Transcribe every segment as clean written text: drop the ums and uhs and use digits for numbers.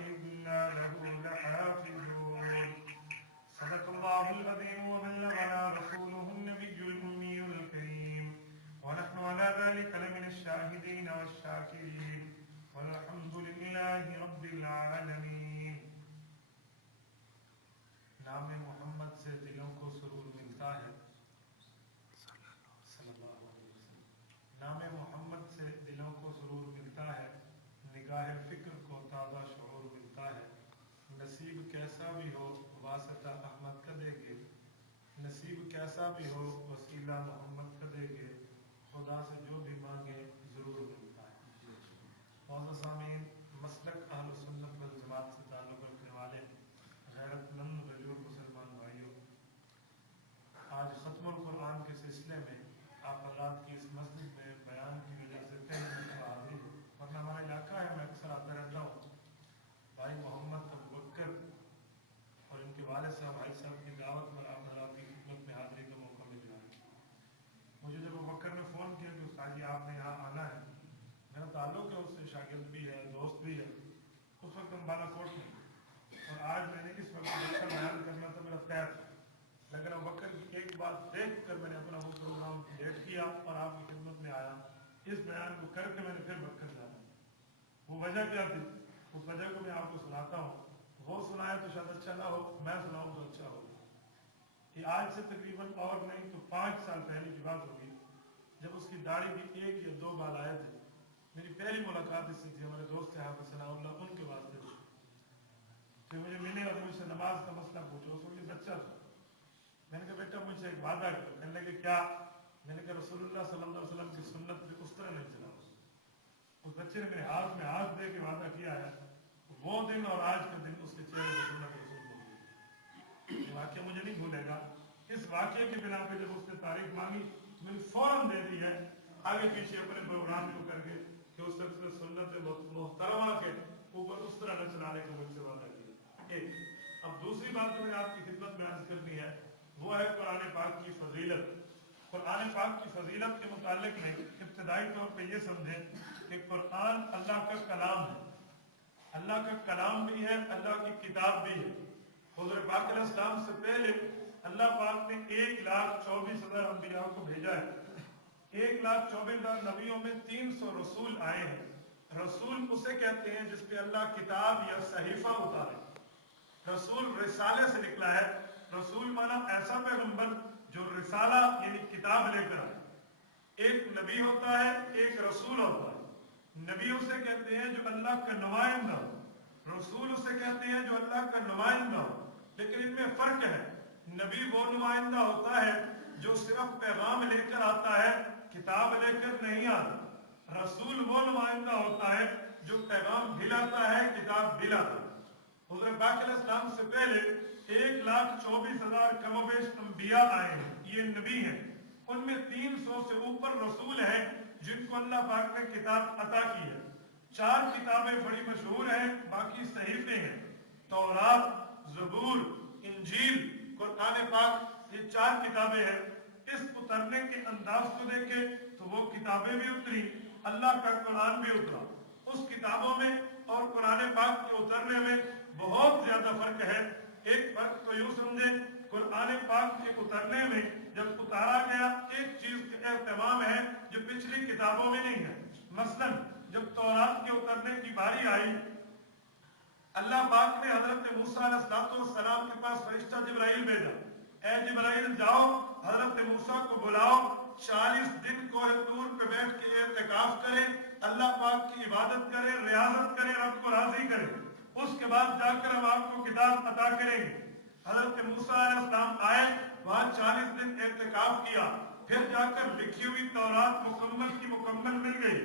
وإنا له لحافظون صدق الله العظيم وبلغنا رسوله النبي الأمي الكريم ونحن على ذلك لمن الشاهدين والشاكرين والحمد لله رب العالمين. نام محمد سے دلوں کو سرور ملتا ہے. صلی اللہ علیہ وسلم. نام محمد سے دلوں کو سرور ملتا ہے, نگاہ فکر کو تازہ شعور ملتا ہے. نصیب کیسا بھی ہو واسطہ احمد کا دے گے, نصیب کیسا بھی ہو وسیلہ محمد کا دے گے, خدا سے جو بھی مانگے ضرور ملتا ہے. معزز سامعین, مسلک اہل سنت والجماعت سے تعلق رکھنے والے غیرت مند بزرگ مسلمان بھائیوں, آج ختم القرآن کے سلسلے میں آپ حضرات کی اس مسجد میں بیان کی وجہ سے حاضر ہوں, ورنہ ہمارا علاقہ ہے, میں اکثر آتا رہتا ہوں. بھائی محمد ابوبکر اور ان کے والد صاحب بھائی صاحب کی دعوت پر آپ حضرات کی خدمت میں حاضری کا موقع مل رہا ہے. مجھے جب ابوبکر نے فون کیا کہ استاد جی آپ نے یہاں آنا ہے, میرا تعلق ہے اس سے, شاگرد بھی ہے, دوست بھی ہے. اس وقت ہم بالا کوٹ میں, اور آج میں نے اس وقت بیان کرنا تھا, میرا طے تھا, لیکن ابوبکر کی ایک بات دیکھ کر میں نے اپنا وہ پروگرام لیٹ کیا اور آپ کی خدمت میں آیا. اس بیان کو کر کے میں نے پھر بکر جانا. وہ وجہ کیا تھی, اس وجہ کو میں آپ کو سناتا ہوں. وہ سنایا تو شاید اچھا نہ ہو, میں سناؤں تو اچھا ہو. یہ آج سے تقریباً اور نہیں تو 5 سال پہلے کی بات ہوگی, جب اس کی داڑھی بھی 1 یا 2 بال آئے تھے. میری پہلی ملاقات اس سے تھی, ہمارے دوست ہیں حافظ ثناء اللہ, ان کے واسطے تھی. پھر مجھے ملے اور مجھ سے نماز کا مسئلہ پوچھو. اس وقت بچہ تھا. میں نے کہا بیٹا مجھ سے ایک وعدہ کرو. میں نے کہا کیا؟ میں نے کہا رسول اللہ صلی اللہ علیہ وسلم کی سنت پہ اس طرح نہیں چلا. اس بچے نے میرے ہاتھ میں ہاتھ دے کے وعدہ کیا ہے. وہ دن اور آج کا دن اس کے چہرے پر سنت رسول کو ملی. یہ واقعہ مجھے نہیں بھولے گا. اس واقعے کی بنا پہ جب اس نے تاریخ مانگی, میں نے فوراً دے دی ہے, آگے پیچھے اپنے پروگرام کو کر کے کہ اس وقت میں سنت محترمہ کے اوپر اس طرح نہ چلانے کا مجھ سے وعدہ کیا. ایک اب دوسری بات جو میں آپ کی خدمت میں عرض کرنی ہے, وہ ہے قرآن پاک کی فضیلت. قرآن پاک کی فضیلت کے متعلق میں ابتدائی طور پہ یہ سمجھیں کہ قرآن اللہ کا کلام ہے. اللہ کا کلام بھی ہے, اللہ کی کتاب بھی ہے. حضور پاک علیہ السلام سے پہلے اللہ پاک نے 1,24,000 انبیاء کو بھیجا ہے. 1,24,000 نبیوں میں 300 رسول آئے ہیں. رسول اسے کہتے ہیں جس پہ اللہ کتاب یا صحیفہ اتارے. رسول رسالے سے نکلا ہے. رسول مانا ایسا پیغمبر جو رسالہ یعنی کتاب لے کر آئے. ایک نبی ہوتا ہے, ایک رسول ہوتا ہے. نبی اسے کہتے ہیں جو اللہ کا نمائندہ ہو, رسول اسے کہتے ہیں جو اللہ کا نمائندہ ہو. لیکن ان میں فرق ہے. نبی وہ نمائندہ ہوتا ہے جو صرف پیغام لے کر آتا ہے, کتاب لے کر نہیں آتا. رسول وہ نمائندہ ہوتا ہے جو پیغام بھی لاتا ہے, کتاب بھی لاتا ہے. حضور پاک علیہ السلام سے پہلے 1,24,000 کم و بیش انبیاء آئے ہیں, یہ نبی ہیں. ان میں 300 سے اوپر رسول ہیں جن کو اللہ پاک نے کتاب عطا کی ہے. 4 کتابیں بڑی مشہور ہیں, باقی صحیفے ہیں. تورات, زبور, انجیل, قرآن پاک, یہ 4 کتابیں ہیں. اس اترنے کے انداز کو دیکھیں تو وہ کتابیں بھی اتری, اللہ کا قرآن بھی اترا. اس کتابوں میں اور قرآن پاک کے اترنے میں بہت زیادہ فرق ہے. ایک فرق تو یوں سمجھیں, قرآن پاک کے اترنے میں جب اتارا گیا ایک چیز کا اہتمام ہے جو پچھلی کتابوں میں نہیں ہے. مثلا جب تورات کے اترنے کی باری آئی, اللہ پاک نے حضرت موسیٰ علیہ السلام کے پاس فرشتہ جبرائیل بھیجا. اے جبرائیل جاؤ حضرت موسیٰ کو بلاؤ, 40 دن کوہ طور پہ بیٹھ کے اعتکاف کریں, اللہ پاک کی عبادت کریں, ریاضت کریں, رب کو راضی کریں. اس کے بعد جا کر ہم آپ کو کتاب عطا کریں گے. حضرت موسیٰ علیہ السلام آئے, وہاں 40 دن اعتکاف کیا, پھر جا کر لکھی ہوئی تورات مکمل کی مکمل مل گئی.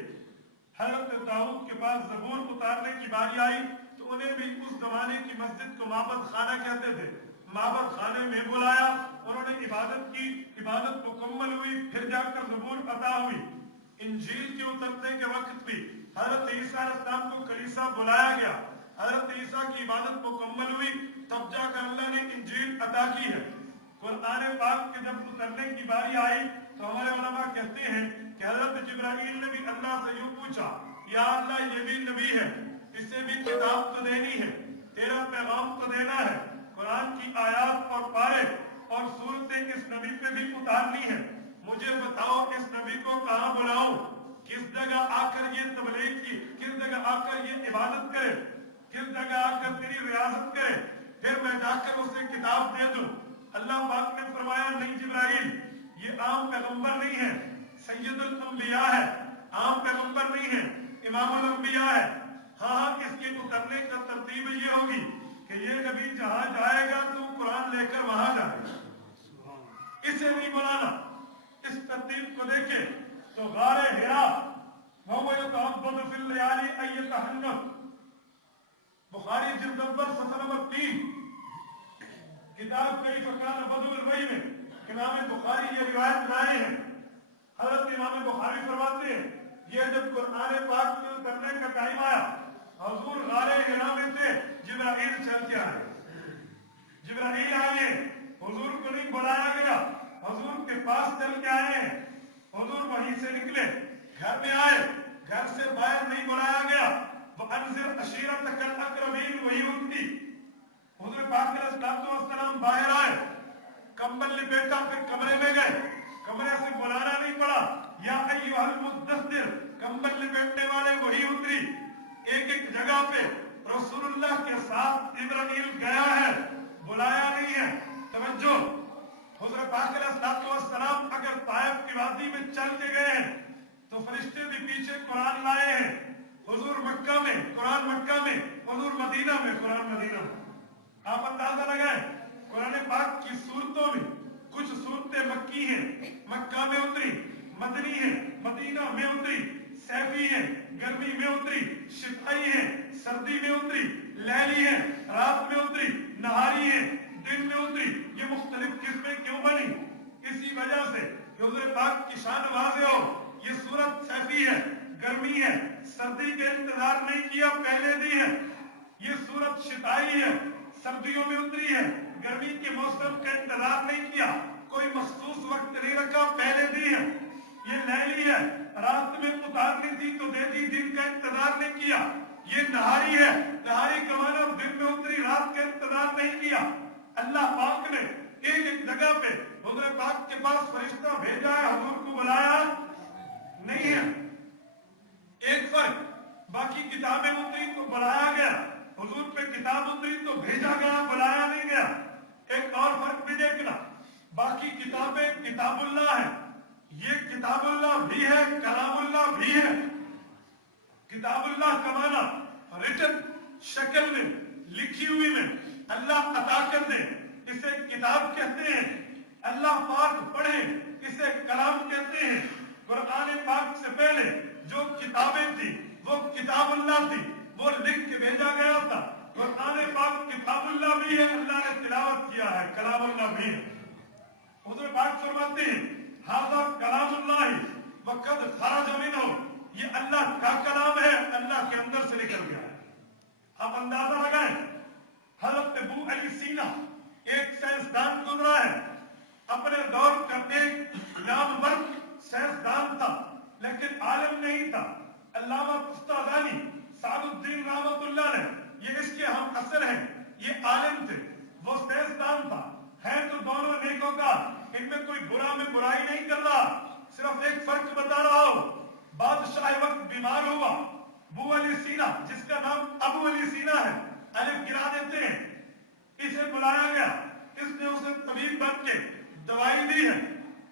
حضرت داؤد کے پاس زبور اتارنے کی باری آئی تو انہیں بھی اس زمانے کی مسجد کو معبد خانہ کہتے تھے. معبد خانے میں بلایا, انہوں نے عبادت کی, عبادت مکمل ہوئی, پھر جا کر زبور عطا ہوئی. انجیل کے اترنے کے وقت بھی حضرت عیسیٰ علیہ السلام کو کلیسا بلایا گیا, حضرت عیسیٰ کی عبادت مکمل ہوئی, تب جا کر اللہ نے انجیل عطا کی ہے. قرآن پاک کے جب اترنے کی باری آئی تو ہمارے علماء کہتے ہیں کہ حضرت جبرائیل نے بھی اللہ سے یوں پوچھا, یا اللہ یہ بھی نبی ہے, اس سے اسے بھی کتاب تو دینی ہے، تیرا پیغام تو دینا ہے، قرآن کی آیات اور پارے اور صورتیں اس نبی پہ بھی اتارنی ہے. مجھے بتاؤ اس نبی کو کہاں بلاؤں، کس جگہ آ کر یہ تبلیغ کی، کس جگہ آ کر یہ عبادت کرے، کس جگہ آ کر تیری ریاضت کرے، پھر میں جا کر اسے کتاب دے دوں. اللہ پاک نے فرمایا نہیں جبرائیل، یہ عام پیغمبر نہیں ہے، سید الانبیاء ہے، عام پیغمبر نہیں ہے، امام الانبیاء ہے. ہاں اس کے اترنے کا ترتیب یہ ہوگی کہ یہ نبی جہاں جائے گا تو قرآن لے کر وہاں جائے گا، اسے نہیں بلانا. اس ترتیب کو دیکھے تو غار حرا وهو يتعبد في الليالي ان يتهنف، بخاری جلد اول صفحہ نمبر 3 کتاب کیف کان بدو الوحی میں امام بخاری یہ روایت لائے ہیں. حضرت امام بخاری فرماتے ہیں یہ جب قرآن پاک کے اترنے کا ٹائم آیا، حضور غار حرا میں تھے، جبرائیل چل کے آئے، جبرائیل آئے، حضور کو نہیں بلایا گیا، حضور کے پاس چل کے آئے ہیں. حضور وہیں سے نکلے، گھر میں آئے، گھر سے باہر نہیں بلایا گیا. وَأَنذِرْ عَشِيرَتَكَ الْأَقْرَبِينَ وہی ہوتی. حضور پاک علیہ السلام باہر آئے، کمبل لپیٹا، پھر کمرے میں گئے، کمرے سے بلانا نہیں پڑا، یا ایھا المدثر، کمبل لپیٹنے والے وہی اتری. ایک ایک جگہ پہ رسول اللہ کے ساتھ جبرائیل گیا ہے، بلایا نہیں ہے. توجہ، حضور پاک علیہ السلام اگر طائف کی وادی میں چل کے گئے ہیں تو فرشتے بھی پیچھے قرآن لائے ہیں. حضور مکہ میں قرآن مکہ میں، حضور مدینہ میں قرآن مدینہ میں. آپ اندازہ لگائیں قرآن پاک کی صورتوں میں کچھ صورتیں مکی ہیں، مکہ میں اتری، مدنی ہیں، مدینہ میں اتری، سیفی ہیں، گرمی میں اتری، شتائی ہیں، سردی میں اتری، لیلی ہیں، رات میں اتری، نہاری ہیں، دن میں اتری. یہ مختلف قسمیں کیوں بنی؟ اسی وجہ سے کہ حضور پاک کی شان واضح ہو. یہ صورت سیفی ہے، گرمی ہے، سردی کا انتظار نہیں کیا، پہلے دی ہے. یہ صورت شتائی ہے، سردیوں میں اتری ہے، گرمی کے موسم کا انتظار نہیں کیا، کوئی مخصوص وقت نہیں رکھا، پہلے دی ہے. یہ لیلی ہے، رات میں اتارنی تھی تو دے دی، دن کا انتظار نہیں کیا. یہ نہاری ہے، نہاری کا معنی دن میں اتری، رات کا انتظار نہیں کیا. اللہ پاک نے ایک ایک جگہ پہ حضور پاک کے پاس فرشتہ بھیجا ہے، حضور کو بلایا نہیں ہے. ایک فرق، باقی کتابیں اتری تو بلایا گیا، حضور پہ کتاب اتری تو بھیجا گیا، بلایا نہیں گیا. ایک اور فرق بھی دیکھنا، باقی کتابیں کتاب اللہ ہے، یہ کتاب اللہ بھی ہے، کلام اللہ بھی ہے. کتاب اللہ کا معنی ریٹن شکل میں، لکھی ہوئی میں اللہ عطا کر دے، اسے کتاب کہتے ہیں. اللہ پاک پڑھے، اسے کلام کہتے ہیں. قرآن پاک سے پہلے جو کتابیں تھی وہ کتاب اللہ تھی، وہ لکھ کے بھیجا گیا تھا. قرآن پاک کتاب اللہ بھی ہے، اللہ نے تلاوت کیا ہے، کلام اللہ بھی ہے. حضور پاک فرماتے ہیں ھذا کلام اللہ وقد خرج منہ، یہ اللہ کا کلام ہے، اللہ کے اندر سے نکل گیا ہے. آپ اندازہ لگائیں، حضرت ابو علی سینا ایک سائنسدان گزرا ہے، اپنے دور کا ایک نامور سائنسدان تھا لیکن عالم نہیں تھا. علامہ طستازانی سعد الدین رحمۃ اللہ نے، یہ اس کے ہم اثر ہیں، یہ عالم تھے، وہ سائنسدان تھا. ہے تو دونوں نیکوں کا، ان میں کوئی برا میں برائی نہیں کر رہا، صرف ایک فرق بتا رہا ہوں. بادشاہ وقت بیمار ہوا، ابو علی سینا جس کا نام ابو علی سینا ہے، الف گرا دیتے ہیں، اسے بلایا گیا. اس نے اسے طبیب بن کے دوائی دی ہے،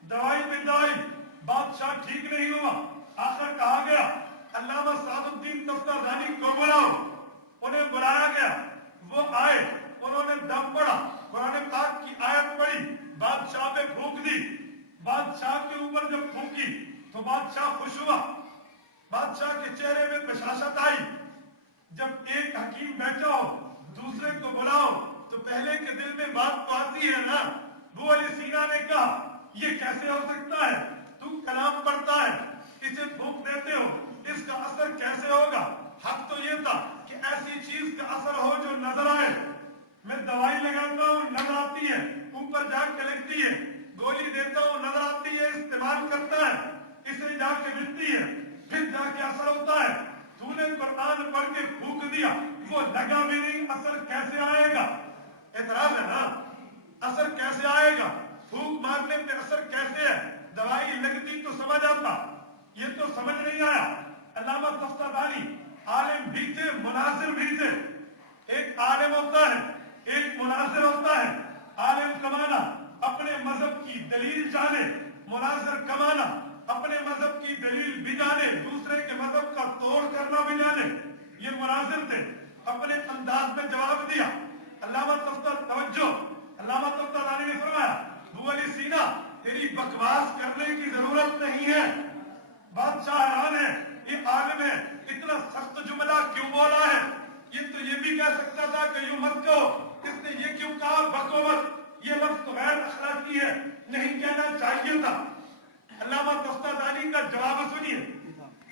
دوائی پہ دوائی، بادشاہ ٹھیک نہیں ہوا. آخر کہا گیا علامہ سعد الدین طستازانی کو بلاؤ. انہیں بلایا گیا، وہ آئے، انہوں نے دم پڑا، قرآن پاک کی آیت پڑھی، بادشاہ پہ پھونک دی. بادشاہ کے اوپر جب پھونکی تو بادشاہ خوش ہوا، بادشاہ کے چہرے میں بشاشت آئی. جب ایک حکیم بیٹھا ہو دوسرے کو بلاؤ تو پہلے کے دل میں بات تو آتی ہے نا. ابو علی سینا نے کہا یہ کیسے ہو سکتا ہے، تو کلام پڑھتا ہے، اسے پھونک دیتے ہو، اس کا اثر کیسے ہوگا؟ حق تو یہ تھا کہ ایسی چیز کا اثر ہو جو نظر آئے. میں دوائی لگاتا ہوں نظر آتی ہے، اوپر جا کے لگتی ہے، گولی دیتا ہوں نظر آتی ہے، استعمال کرتا ہے، اسے جا کے ملتی ہے، پھر جا کے اثر ہوتا ہے. تو نے قرآن پڑھ کے پھونک دیا, وہ لگا بھی نہیں, اثر کیسے آئے گا؟ اعتراض ہے نا, اثر کیسے آئے گا؟ پھونک مارنے پہ اثر کیسے ہے؟ دوائی لگتی تو سمجھ آتا, یہ تو سمجھ نہیں آیا. علامہ تفتازانی عالم بھی تھے, مناظر بھی تھے. ایک عالم ہوتا ہے, ایک مناظر ہوتا ہے. عالم کمانا اپنے مذہب کی دلیل جانے, مناظر کمانا اپنے مذہب کی دلیل بھی جانے, دوسرے کے مذہب کا توڑ کرنا بھی جانے. یہ مناظر تھے, اپنے انداز میں جواب دیا. علامہ توجہ, علامہ تفتازانی نے فرمایا ابو علی سینا تیری بکواس کرنے کی ضرورت نہیں ہے. بادشاہ حیران ہے, یہ عالم ہے, اتنا سخت جملہ کیوں بولا ہے؟ یہ تو یہ بھی کہہ سکتا تھا کہ یوں مت کہو, اس نے یہ کیوں کہا بکو مت, یہ لفظ تو غیر اخلاقی ہے, نہیں کہنا چاہیے تھا. علامہ تفتازانی کا جواب سنیے.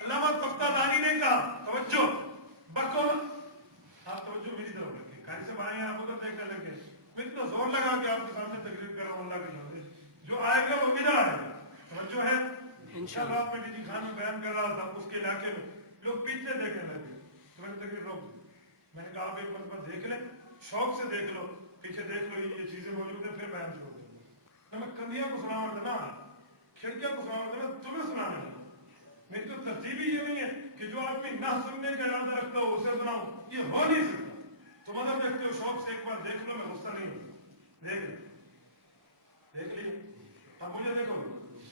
علامہ تفتازانی نے کہا توجہ, بکو مت, آپ توجہ میری طرف رکھیں, قاری سے آئے ہیں آپ ادھر دیکھنے لگے, میں اتنا زور لگا کہ آپ کے سامنے تقریر کر رہا ہوں اللہ کے نام سے, جو آئے گا وہ ادھر آئے گا. توجہ ہے, انشاءاللہ میں ڈی جی خان میں بیان کر رہا تھا, اس کے علاقے میں لوگ پیچھے دیکھنے لگے, تو میں نے تقریر روک دی. میں نے کہا آپ ایک مرتبہ دیکھ لیں, شوق سے دیکھ لو, پیچھے دیکھ لو, یہ چیزیں موجود ہیں, پھر بیان شروع کر دوں. میں کندھیاں کو سنا رہا تھا نا, کھڑکیاں کو سنا رہا تھا نا, تمہیں سنانے لگا. میری تو ترتیب ہی یہ نہیں ہے کہ جو آدمی نہ سننے کا ارادہ رکھتا ہو اسے سناؤں, یہ ہو نہیں سکتا. تو مطلب دیکھتے ہو, شوق سے ایک بار دیکھ لو, میں غصہ نہیں ہوتا. دیکھ لیے, اب مجھے دیکھو,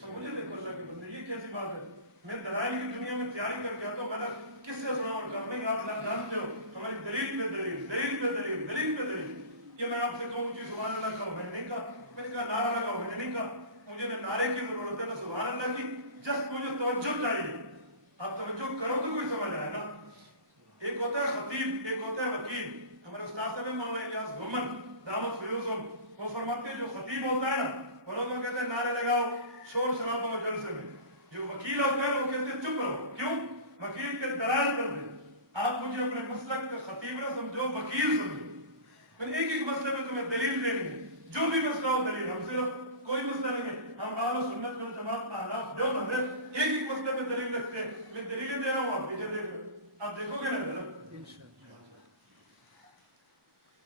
اب مجھے دیکھو اللہ کے بندے, یہ کیسی بات ہے؟ میں دلائل کی دنیا میں تیاری کر کے آتا ہوں, میں نے کس سے سناؤں؟ نہیں, آپ جانتے ہو ہماری دلیل پہ دلیل, دلیل پہ دلیل, دلیل پہ دلیل. کہ میں آپ سے کہوں کہ سبحان اللہ کہو, میں نے نہیں کہا. میں نے کہا نعرہ لگاؤ, میں نے نہیں کہا. مجھے نہ نعرے کی ضرورت ہے نہ سبحان اللہ کی, جسٹ مجھے توجہ چاہیے. آپ توجہ کرو تو کوئی سمجھ آئے نا. ایک ہوتا ہے خطیب, ایک ہوتا ہے وکیل. ہمارے استاد صاحب مولانا الیاس گھمن دامت فیوزم, وہ فرماتے ہیں جو خطیب ہوتا ہے نا, وہ لوگ کہتے ہیں نعرے لگاؤ, شور شرابہ ہو جلسے میں. جو وکیل ہوتا ہے وہ کہتے ہیں چپ رہو. کیوں؟ وکیل کے دلائل کر دیں. آپ مجھے اپنے مسلک کا خطیب نہ سمجھو, وکیل سمجھو. میں نے ایک ایک مسئلے میں تمہیں دلیل دینی ہے, جو بھی مسئلہ ہو دلیل. ہم صرف کوئی مسئلہ نہیں ہے, ہم اہل سنت والجماعت احناف دیوبند ہے, ایک ایک مسئلے میں دلیل رکھتے ہیں. میں دلیلیں دے رہا ہوں, آپ پیچھے دیکھ لو, آپ دیکھو گے نا ذرا.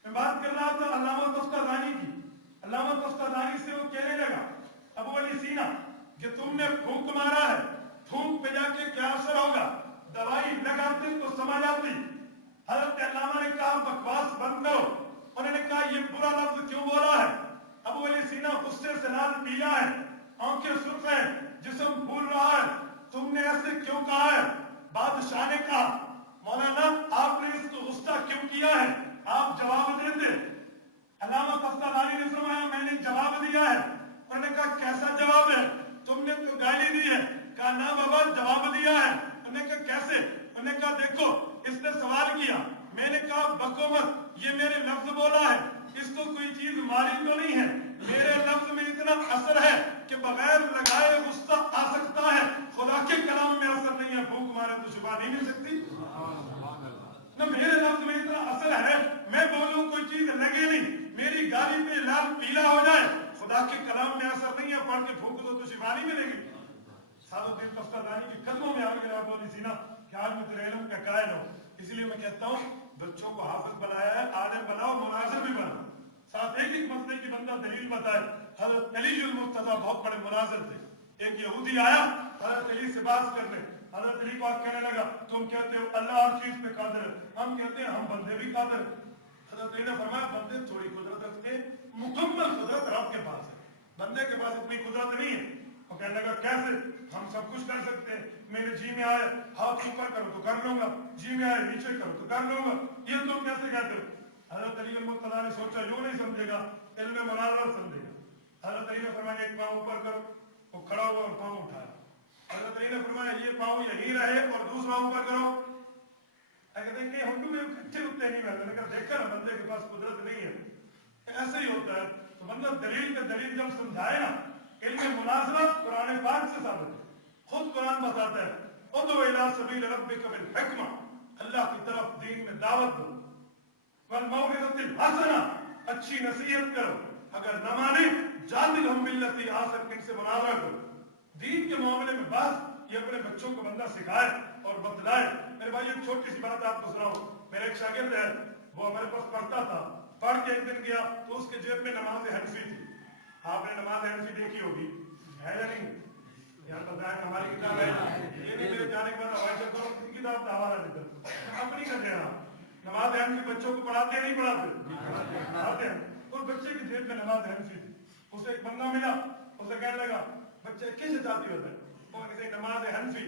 میں بات کر رہا تھا علامہ تفتازانی کی. علامہ تفتازانی سے وہ کہنے لگا ابو علی سینا کہ تم نے پھونک مارا ہے, پھونک پہ جا کے کیا اثر ہوگا؟ دوائی لگاتے تو سمجھ آتی. حضرت علامہ نے کہا بکواس بند کرو. انہوں نے کہا یہ برا لفظ کیوں بولا ہے؟ ابو علی سینا غصے سے لال پیلا ہے, آنکھیں سرخ ہیں, جسم پھول رہا ہے. تم نے ایسے کیوں کہا ہے؟ بادشاہ نے کہا مولانا آپ نے اس کو غصہ کیوں کیا ہے؟ آپ جواب دیتے. علامہ تفتازانی نے فرمایا میں نے جواب دیا ہے. انہوں نے کہا کیسا جواب ہے؟ تم نے تو گالی دی ہے. کہا نہ بابا جواب دیا ہے. انہوں نے کہا کیسے؟ انہوں نے کہا دیکھو اس نے سوال کیا, میں نے کہا بکو مت, یہ میرے لفظ بولا ہے, اس کو کوئی چیز ماری تو نہیں ہے. میرے لفظ میں اتنا اثر ہے کہ بغیر لگائے غصہ آ سکتا ہے, خدا کے کلام میں اثر نہیں ہے. بھوک مارے تو شفا نہیں مل سکتی نہ. میرے لفظ میں اتنا اثر ہے, میں بولوں کوئی چیز لگے نہیں, میری گالی پہ لال پیلا ہو جائے, خدا کے کلام میں اثر نہیں ہے, پڑھ کے پھونک دو تو شفا نہیں ملے گی. سعادت تفتازانی کے قدموں میں آ گیا ابو علی سینا کہ آج میں تیرے علم کا قائل ہوں. اس لیے میں کہتا ہوں بچوں کو حافظ بنایا ہے, عالم بناؤ, مناظر بھی بناؤ. ساتھ ایک ایک مسئلے کی بندہ دلیل بتائے. حضرت علی المرتضیٰ بہت بڑے مناظر تھے. ایک یہودی آیا حضرت علی سے بات کرنے. حضرت علی کو کہنے لگا تم کہتے ہو اللہ ہر چیز پہ قادر ہے, ہم کہتے ہیں ہم بندے بھی قادر ہیں. حضرت علی نے فرمایا بندے تھوڑی قدرت رکھتے, مکمل قدرت رب کے پاس ہے, بندے کے پاس اتنی قدرت نہیں ہے. وہ کہنے لگا کیسے؟ ہم سب کچھ کر سکتے ہیں, میرے جی میں آئے ہاتھ اوپر کرو تو کر لوں گا, جی میں آئے نیچے کرو تو کر لوں گا, یہ تم کیسے کہتے ہو؟ حضرت علی المرتضیٰ نے سوچا یوں نہیں سمجھے گا, علم مناظرت سمجھے گا. حضرت علی نے فرمایا ایک پاؤں اوپر کرو. وہ کھڑا ہوا اور پاؤں اٹھایا. حضرت علی نے فرمایا یہ پاؤں یہیں رہے اور دوسرا اوپر کرو. کہتے ہیں کہ ہم تو اچھے اٹھتے نہیں. میں نے کہا دیکھا نا بندے کے پاس قدرت نہیں ہے, ایسے ہی ہوتا ہے. تو بندہ دلیل پہ دلیل جب سمجھائے نا, علم مناظرت قرآن پاک سے ثابت ہے. خود قرآن بتاتا ہے ادعو الی سبیل ربک بالحکمہ, اللہ کی طرف دین میں دعوت دو, والموعظۃ الحسنہ, اچھی نصیحت کرو, اگر نہ مانے جادلہم باللتی احسن, ان سے مناظرہ کرو. دین کے معاملے میں بس یہ اپنے بچوں کو بندہ سکھائے اور بتلائے. میرے بھائی ایک چھوٹی سی بات آپ کو سناؤ. میرے میرا ایک شاگرد ہے وہ ہمارے پاس پڑھتا تھا, پڑھ کے ایک دن گیا تو اس کے جیب میں نماز حنفی تھی. آپ نے نماز حنفی دیکھی ہوگی, ہے یا نہیں؟ یہاں بتایا ہماری کتاب ہے, یہ نہیں میرے جانے کے بعد ہمارے چکر ان کی کتاب کا حوالہ دیتا ہوں, اپنی کر دینا. نماز حنفی بچوں کو پڑھاتے ہیں نہیں پڑھاتے؟ پڑھاتے ہیں. اور بچے کی جیب میں نماز حنفی تھی. اسے ایک بندہ ملا, اسے کہنے لگا بچے کیسے جاتی ہوتا ہے؟ وہ کسی نماز حنفی.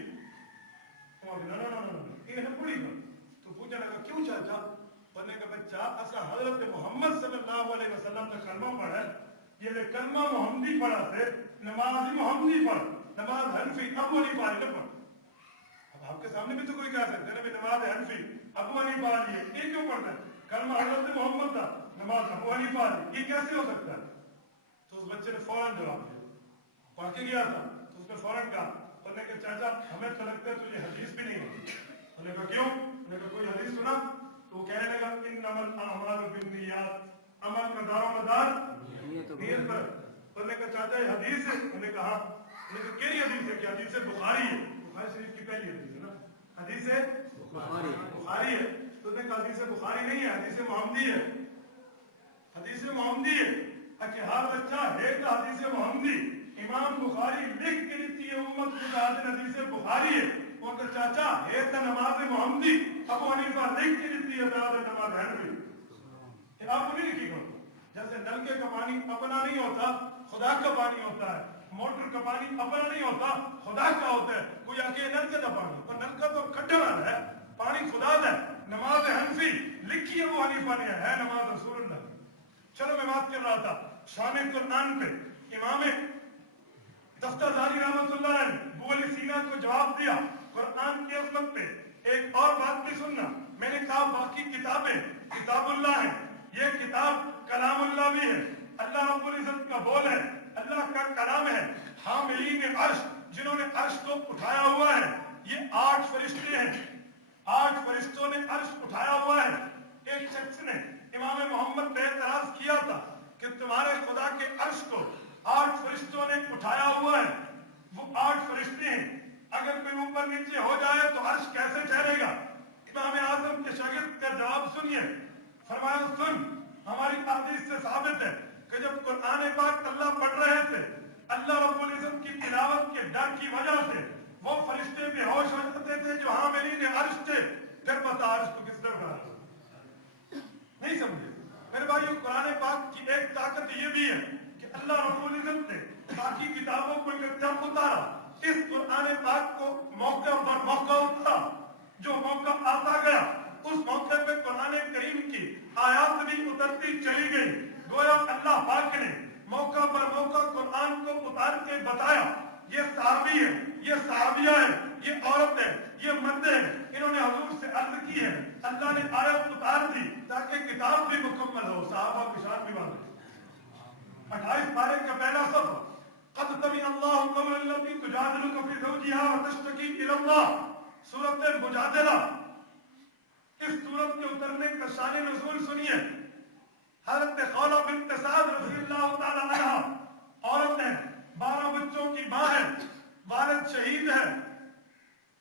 یہ پوری کر. تو پوچھنے لگا کیوں چاچا؟ بننے کا بچہ اصلا حضرت محمد صلی اللہ علیہ وسلم کا کلمہ پڑھا ہے, یہ کلمہ محمدی پڑھا سے نماز محمدی پڑھ, نماز حنفی ابو نہیں پڑھ نہ پڑھ. اب آپ کے سامنے بھی تو کوئی کہہ سکتے ہیں نا نماز حنفی ابو نہیں پڑھ لیے, یہ کیوں پڑھتا ہے؟ کلمہ حضرت محمد تھا, نماز ابو نہیں پڑھ لی, یہ کیسے ہو سکتا ہے؟ تو اس بچے نے فوراً جواب دیا, پڑھ کے گیا تھا تو اس نے فوراً کہا, انہوں نے کہا چاچا ہمیں تو لگتا ہے تجھے حدیث بھی نہیں ہوتی. انہوں نے کہا کیوں؟ انہوں نے کہا کوئی حدیث سنا؟ تو وہ کہنے لگا انما الاعمال بالنیات, عمل کا دار و مدار نیت پر. انہوں نے کہا چاچا یہ حدیث ہے؟ انہوں نے کہا. انہوں نے کہا کیسی حدیث ہے؟ کہ حدیث بخاری ہے, بخاری شریف کی پہلی حدیث ہے نا, حدیث بخاری ہے. تو انہوں نے کہا حدیث بخاری نہیں ہے, حدیث محمدی ہے. حدیث محمدی ہے کہ ہر بچہ ہے تو حدیث محمدی. امام بخاری لکھ کے دیتی ہے امت کو کہ حدیث بخاری ہے. وہ کہ چاچا ہے تو نماز محمدی. ابو حنیفہ لکھ کے دیتی ہے نماز حنفی. آپ کو نہیں لکھی کرو. جیسے نلکے کا پانی اپنا نہیں ہوتا, خدا کا پانی ہوتا ہے. موٹر کا پانی اپنا نہیں ہوتا, خدا کا ہوتا ہے. کوئی آ کے نلکے کا پانی, اور نلکا تو کھڈا والا ہے, پانی خدا کا ہے. نماز حنفی لکھی ابو حنیفہ نے ہے نماز رسول اللہ. چلو میں بات کر رہا تھا شان قرآن پہ. امام دفترداری رحمۃ اللہ علیہ ابو علی سینا کو جواب دیا قرآن کی عظمت پہ. ایک اور بات بھی سننا, میں نے کہا باقی کتابیں کتاب اللہ ہے, یہ کتاب کلام اللہ بھی ہے, اللہ رب العزت کا بول ہے, اللہ کا کلام ہے. حاملین عرش, جنہوں نے عرش کو اٹھایا ہوا ہے, یہ 8 فرشتے ہیں. 8 فرشتوں نے عرش اٹھایا ہوا ہے. ایک شخص نے امام محمد پہ اعتراض کیا تھا کہ تمہارے خدا کے عرش کو 8 فرشتوں نے اٹھایا ہوا ہے. وہ 8 فرشتے ہیں, اگر کوئی اوپر نیچے ہو جائے تو عرش کیسے ٹھہرے گا؟ امام اعظم کے شاگرد کا جواب سنیے. فرمایا سن, ہماری حدیث سے ثابت ہے کہ جب قرآن پاک اللہ پڑھ رہے تھے, اللہ رب العزت کی تلاوت کے ڈر کی وجہ سے وہ فرشتے بے ہوش ہو جاتے تھے جو حاملین عرش تھے. پھر بتا عرش کو کس طرح کہا؟ نہیں سمجھے میرے بھائیو؟ قرآن پاک کی ایک طاقت یہ بھی ہے کہ اللہ رب العزت نے باقی کتابوں کو اکٹھا اتارا, اس قرآن پاک کو موقع پر موقع اتارا. جو موقع آتا گیا اس موقع پہ قرآن کریم کی آیات بھی اترتی چلی گئی. گویا اللہ پاک نے موقع پر موقع قرآن کو اتار کے بتایا یہ صحابی ہے, یہ صحابیہ ہے, یہ عورت ہے, یہ مرد ہے, انہوں نے حضور سے عرض کی ہے. اللہ نے آیت اتار دی تاکہ کتاب بھی مکمل ہو, صحابہ کی شان بھی واضح. 28 پارے کا پہلا صفحہ, قد سمع اللہ قول التي تجادلك في زوجها وتشتكي الى اللہ, سورۃ المجادلہ. اس سورت کے اترنے کا شان نزول سنیے. حضرت خولہ بنت سعد رضی اللہ تعالی عنہ عورت ہے, 12 بچوں کی ماں ہے, والد شہید ہے,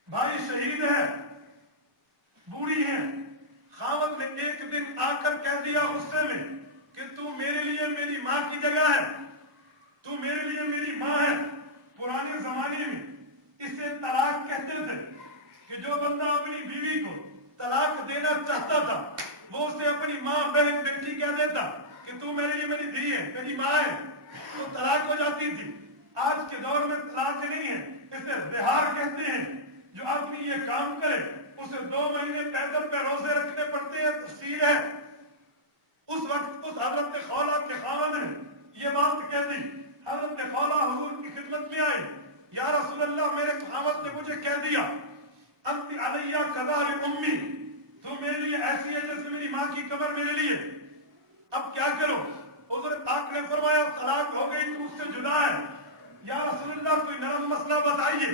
بھائی شہید ہے, بوڑھی ہے. خاوند نے ایک دن آ کر کہہ دیا غصے میں کہ تو میرے لیے میری ماں کی جگہ ہے, تو میرے لیے میری ماں ہے. پرانے زمانے میں اسے طلاق کہتے تھے کہ جو بندہ اپنی بیوی کو طلاق دینا چاہتا تھا وہ اسے اپنی ماں بہن بیٹی کہہ دیتا کہ تو میرے لیے میری دھی ہے, میری ماں ہے, تو طلاق ہو جاتی تھی. آج کے دور میں طلاق نہیں ہے, اسے زہار کہتے ہیں. جو آدمی یہ کام کرے اسے 2 مہینے پیدل پہ روزے رکھنے پڑتے ہیں, تفصیل ہے. اس وقت اس حضرت خولہ کے خاوند نے یہ بات کہہ دی. حضرت خولہ حضور کی خدمت میں آئی, یا رسول اللہ میرے خاوند نے مجھے کہہ دیا انت علیہ کظہر امی, تو میرے لیے ایسی ہے جیسے میری ماں کی کمر میرے لیے, اب کیا کرو؟ حضور پاک نے فرمایا طلاق ہو گئی تو اس سے جدا ہے. یا رسول اللہ کوئی نرم مسئلہ بتائیے,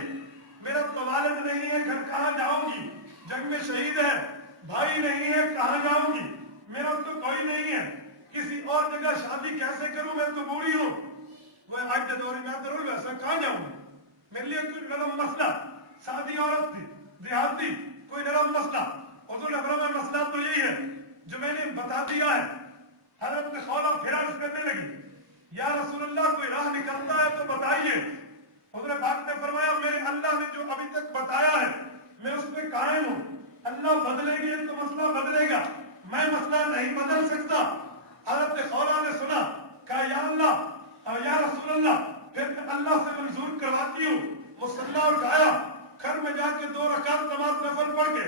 میرا تو والد نہیں ہے, گھر کہاں جاؤں گی, جنگ میں شہید ہے, بھائی نہیں ہے, کہاں جاؤں گی, میرا تو کوئی نہیں ہے, کسی اور جگہ شادی کیسے کروں, میں تو بوڑھی ہوں. وہ آج کے دور میں ضرور ویسا کہاں جاؤں گی, میرے لیے کوئی نرم مسئلہ. شادی عورت تھی, دیہاتی, کوئی نرم مسئلہ. حضور نے فرمایا مسئلہ تو یہی بتا دیا ہے. حضرت خولہ پھر عرض کرنے لگی یا رسول اللہ کوئی راہ نکلتا ہے تو بتائیے. حضور پاک نے فرمایا میرے اللہ نے جو ابھی تک بتایا ہے میں اس پہ قائم ہوں. اللہ بدلے گی تو مسئلہ بدلے گا, میں مسئلہ نہیں بدل سکتا. حضرت خولہ نے سنا, کہا یا اللہ یا رسول اللہ پھر میں اللہ سے منظور کرواتی ہوں. مصلی اٹھایا, گھر میں جا کے 2 رکعت نماز نفل پڑھ کے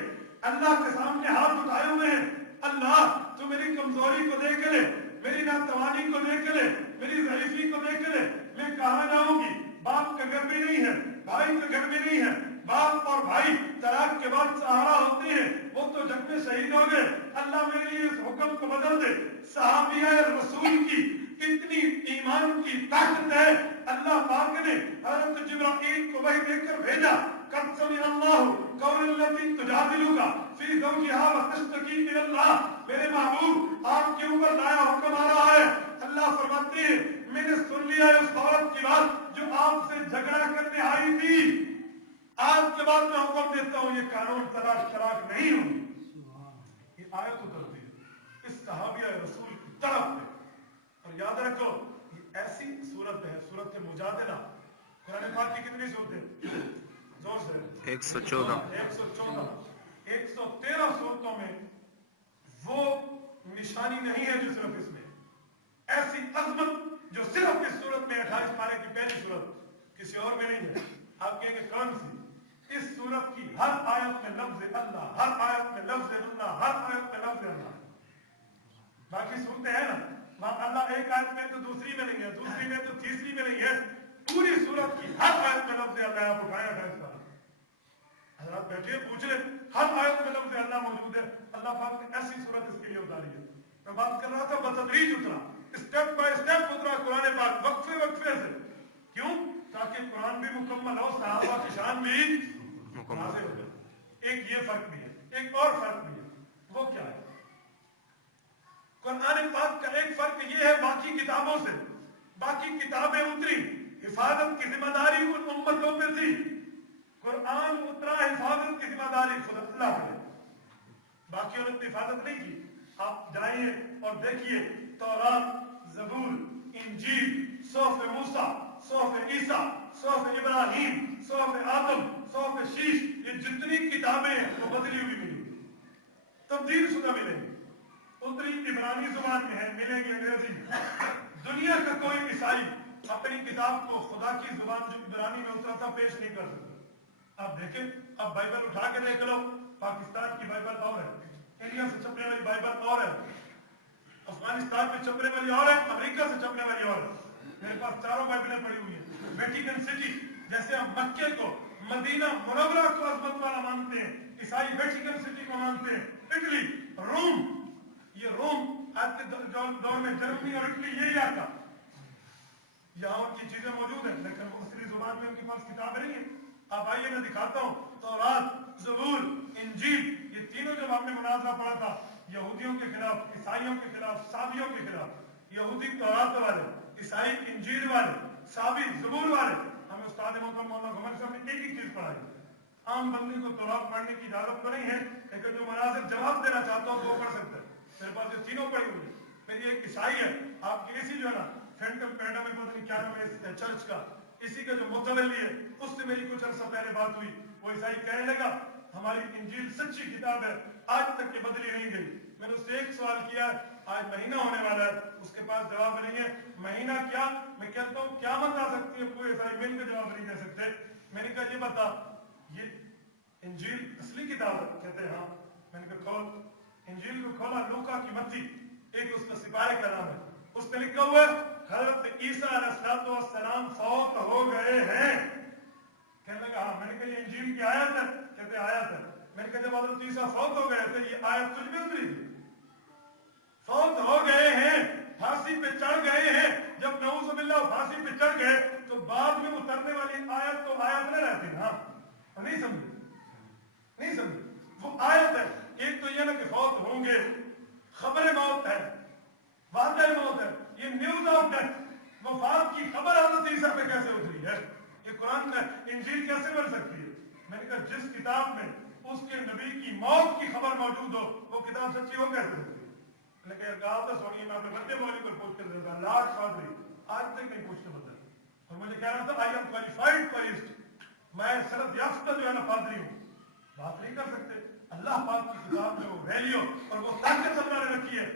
اللہ کے سامنے ہاتھ اٹھائے ہوئے ہیں. اللہ تو میری کمزوری کو دیکھ لے, میری ناتوانی کو دیکھ لے, میری ضعیفی کو دیکھ لے. میں کہاں جاؤں گی؟ باپ کا گھر بھی نہیں ہے, بھائی کا گھر بھی نہیں ہے. باپ اور بھائی طلاق کے بعد سہارا ہوتے ہیں, وہ تو جنگ میں شہید ہو گئے. اللہ میرے لیے اس حکم کو بدل دے. صحابیہ رسول کی اتنی ایمان کی طاقت ہے, اللہ پاک نے حضرت جبرائیل کو وحی دے کر بھیجا. قد سمع اللہ قول التي تجادلك في زوجها وتشتكي الى اللہ. میرے محبوب آپ کے اوپر نیا حکم آ رہا ہے. اللہ فرماتے ہیں میں نے سن لیا ہے اس عورت کی بات جو آپ سے جھگڑا کرنے آئی تھی. آج کے بعد میں حکم دیتا ہوں یہ قانون طلاق نہیں ہوگی. یہ آیت اترتی ہے اس صحابیہ رسول کی طرف میں. اور یاد رکھو یہ ایسی صورت ہے, صورت مجادلہ. قرآن پاک کی کتنی صورتیں؟ زور سے 114. 113 صورتوں میں وہ نشانی نہیں ہے جو صرف اس میں. ایسی عظمت جو صرف اس صورت میں 28 پارے کی پہلی صورت کسی اور میں نہیں ہے. آپ کہیں گے کون سی؟ اس صورت کی ہر آیت میں لفظ اللہ, ہر آیت میں لفظ اللہ, ہر آیت میں لفظ اللہ. باقی صورتیں ہیں نا, وہاں اللہ ایک آیت میں تو دوسری میں نہیں ہے, دوسری میں تو تیسری میں نہیں ہے. پوری صورت کی ہر آیت میں لفظ اللہ. آپ اٹھائیں 28 پارے, حضرات بیٹھیے پوچھ لیں, ہر آیت میں لفظ اللہ موجود ہے. اللہ پاک نے ایسی صورت اس کے لیے اتاری ہے. میں بات کر رہا تھا بتدریج اترا, اسٹیپ بائی اسٹیپ اترا قرآن پاک, وقفے وقفے سے. کیوں؟ تاکہ قرآن بھی مکمل ہو, صحابہ کی شان بھی واضح ہو جائے. ایک یہ فرق بھی ہے, ایک اور فرق بھی ہے. وہ کیا ہے؟ قرآن پاک کا ایک فرق یہ ہے باقی کتابوں سے. باقی کتابیں اتری, حفاظت کی ذمہ داری ان امتوں پہ تھی. قرآن اترا, حفاظت کی ذمہ داری خود اللہ پہ. باقیوں نے حفاظت نہیں کی. آپ جائیے اور دیکھیے تورات, زبور, انجیل, صحف موسیٰ, صحف عیسیٰ, صحف ابراہیم, صحف آدم, صحف شیش, یہ جتنی کتابیں ہیں وہ بدلی ہوئی ملی, تبدیل شدہ ملیں گی. اتری عبرانی زبان میں ہے, ملیں گی انگریزی میں. دنیا کا کوئی عیسائی اپنی کتاب کو خدا کی زبان جو عبرانی میں اترا تھا پیش نہیں کر سکتا. آپ دیکھیں, آپ بائبل اٹھا کے دیکھ لو, پاکستان کی بائبل اور ہے, انڈیا سے چھپنے والی بائبل اور ہے, افغانستان میں چھپنے والی اور ہے, امریکہ سے چھپنے والی اور ہے. میرے پاس چاروں بائبلیں پڑی ہوئی ہیں. ویٹیکن سٹی, جیسے ہم مکے کو, مدینہ منورہ کو عظمت والا مانتے ہیں, عیسائی ویٹیکن سٹی کو مانتے ہیں. اٹلی, روم, یہ روم آج کے دور میں جرمنی اور اٹلی یہی آتا. یہاں ان کی چیزیں موجود ہیں لیکن مصری زبان میں ان کے پاس کتاب نہیں ہے. آپ آئیے میں دکھاتا ہوں. تورات, زبور, انجیل, یہ تینوں جب ہم نے مناظرہ پڑھا تھا یہودیوں کے خلاف, عیسائیوں کے خلاف, سابیوں کے خلاف, یہودی تورات والے, عیسائی انجیل والے, سابی زبور والے, ہمیں استاد محترم مولانا گھمر صاحب نے ایک ہی چیز پڑھائی. عام بندے کو تورات پڑھنے کی اجازت تو نہیں ہے لیکن جو مناظر جواب دینا چاہتا ہوں وہ پڑھ سکتا ہے. میرے پاس یہ تینوں پڑھی ہوئی. میری ایک عیسائی ہے, آپ کی اسی جو ہے نا فینٹم پیڈا میں پتہ نہیں کیا نام ہے اس چرچ کا, اسی کا جو متولی ہے, اس سے میری کچھ عرصہ پہلے بات ہوئی. وہ عیسائی کہنے لگا ہماری انجیل سچی کتاب ہے, آج تک یہ بدلی نہیں گئی. میں نے اس سے ایک سوال کیا, آج مہینہ ہونے والا ہے, اس کے پاس جواب نہیں ہے. مہینہ کیا, میں کہتا ہوں قیامت آ سکتی ہے, کوئی عیسائی مل کے جواب نہیں دے سکتے. میں نے کہا یہ بتا یہ انجیل اصلی کتاب ہے؟ کہتے ہیں ہاں. میں نے کہا کھول. انجیل کو کھولا, لوکا کی متی, ایک اس کا سپاہی کا نام ہے, اس پہ لکھا ہوا ہے حضرت عیسیٰ علیہ السلام فوت ہو گئے ہیں. کہنے لگا ہاں. میں نے کہا یہ انجیل کی آیت ہے؟ کہتے آیت ہے. میں نے کہا جب حضرت عیسیٰ فوت ہو گئے تھے یہ آیت تجھ میں اتری تھی؟ فوت ہو گئے ہیں, پھانسی پہ چڑھ گئے ہیں. جب نعوذ باللہ پھانسی پہ چڑھ گئے تو بعد میں اترنے والی آیت تو آیت نہ رہتی نا. نہیں سمجھے, نہیں سمجھے. وہ آیت ہے. ایک تو یہ نا کہ فوت ہوں گے, خبر موت ہے, واضح موت ہے, یہ نیوز آف ڈیتھ, وفات کی خبر حضرت عیسیٰ پہ کیسے اتری ہے؟ یہ قرآن کا انجیل کیسے بن سکتی ہے؟ میں نے کہا جس کتاب میں اس کے نبی کی موت کی خبر موجود ہو وہ کتاب سچی ہو کیسے سکتی ہے؟ نے کہا کہا تھا سونی میں اپنے بندے مولوی کو پوچھ کر دیتا لاٹ قادری آج تک نہیں پوچھتے بتا اور مجھے کہہ رہا تھا آئی ایم کوالیفائڈ قادریسٹ میں سند یافتہ جو ہے نا قادری ہوں بات نہیں کر سکتے اللہ پاک کی کتاب میں وہ ویلیو اور وہ طاقت اللہ نے رکھی ہے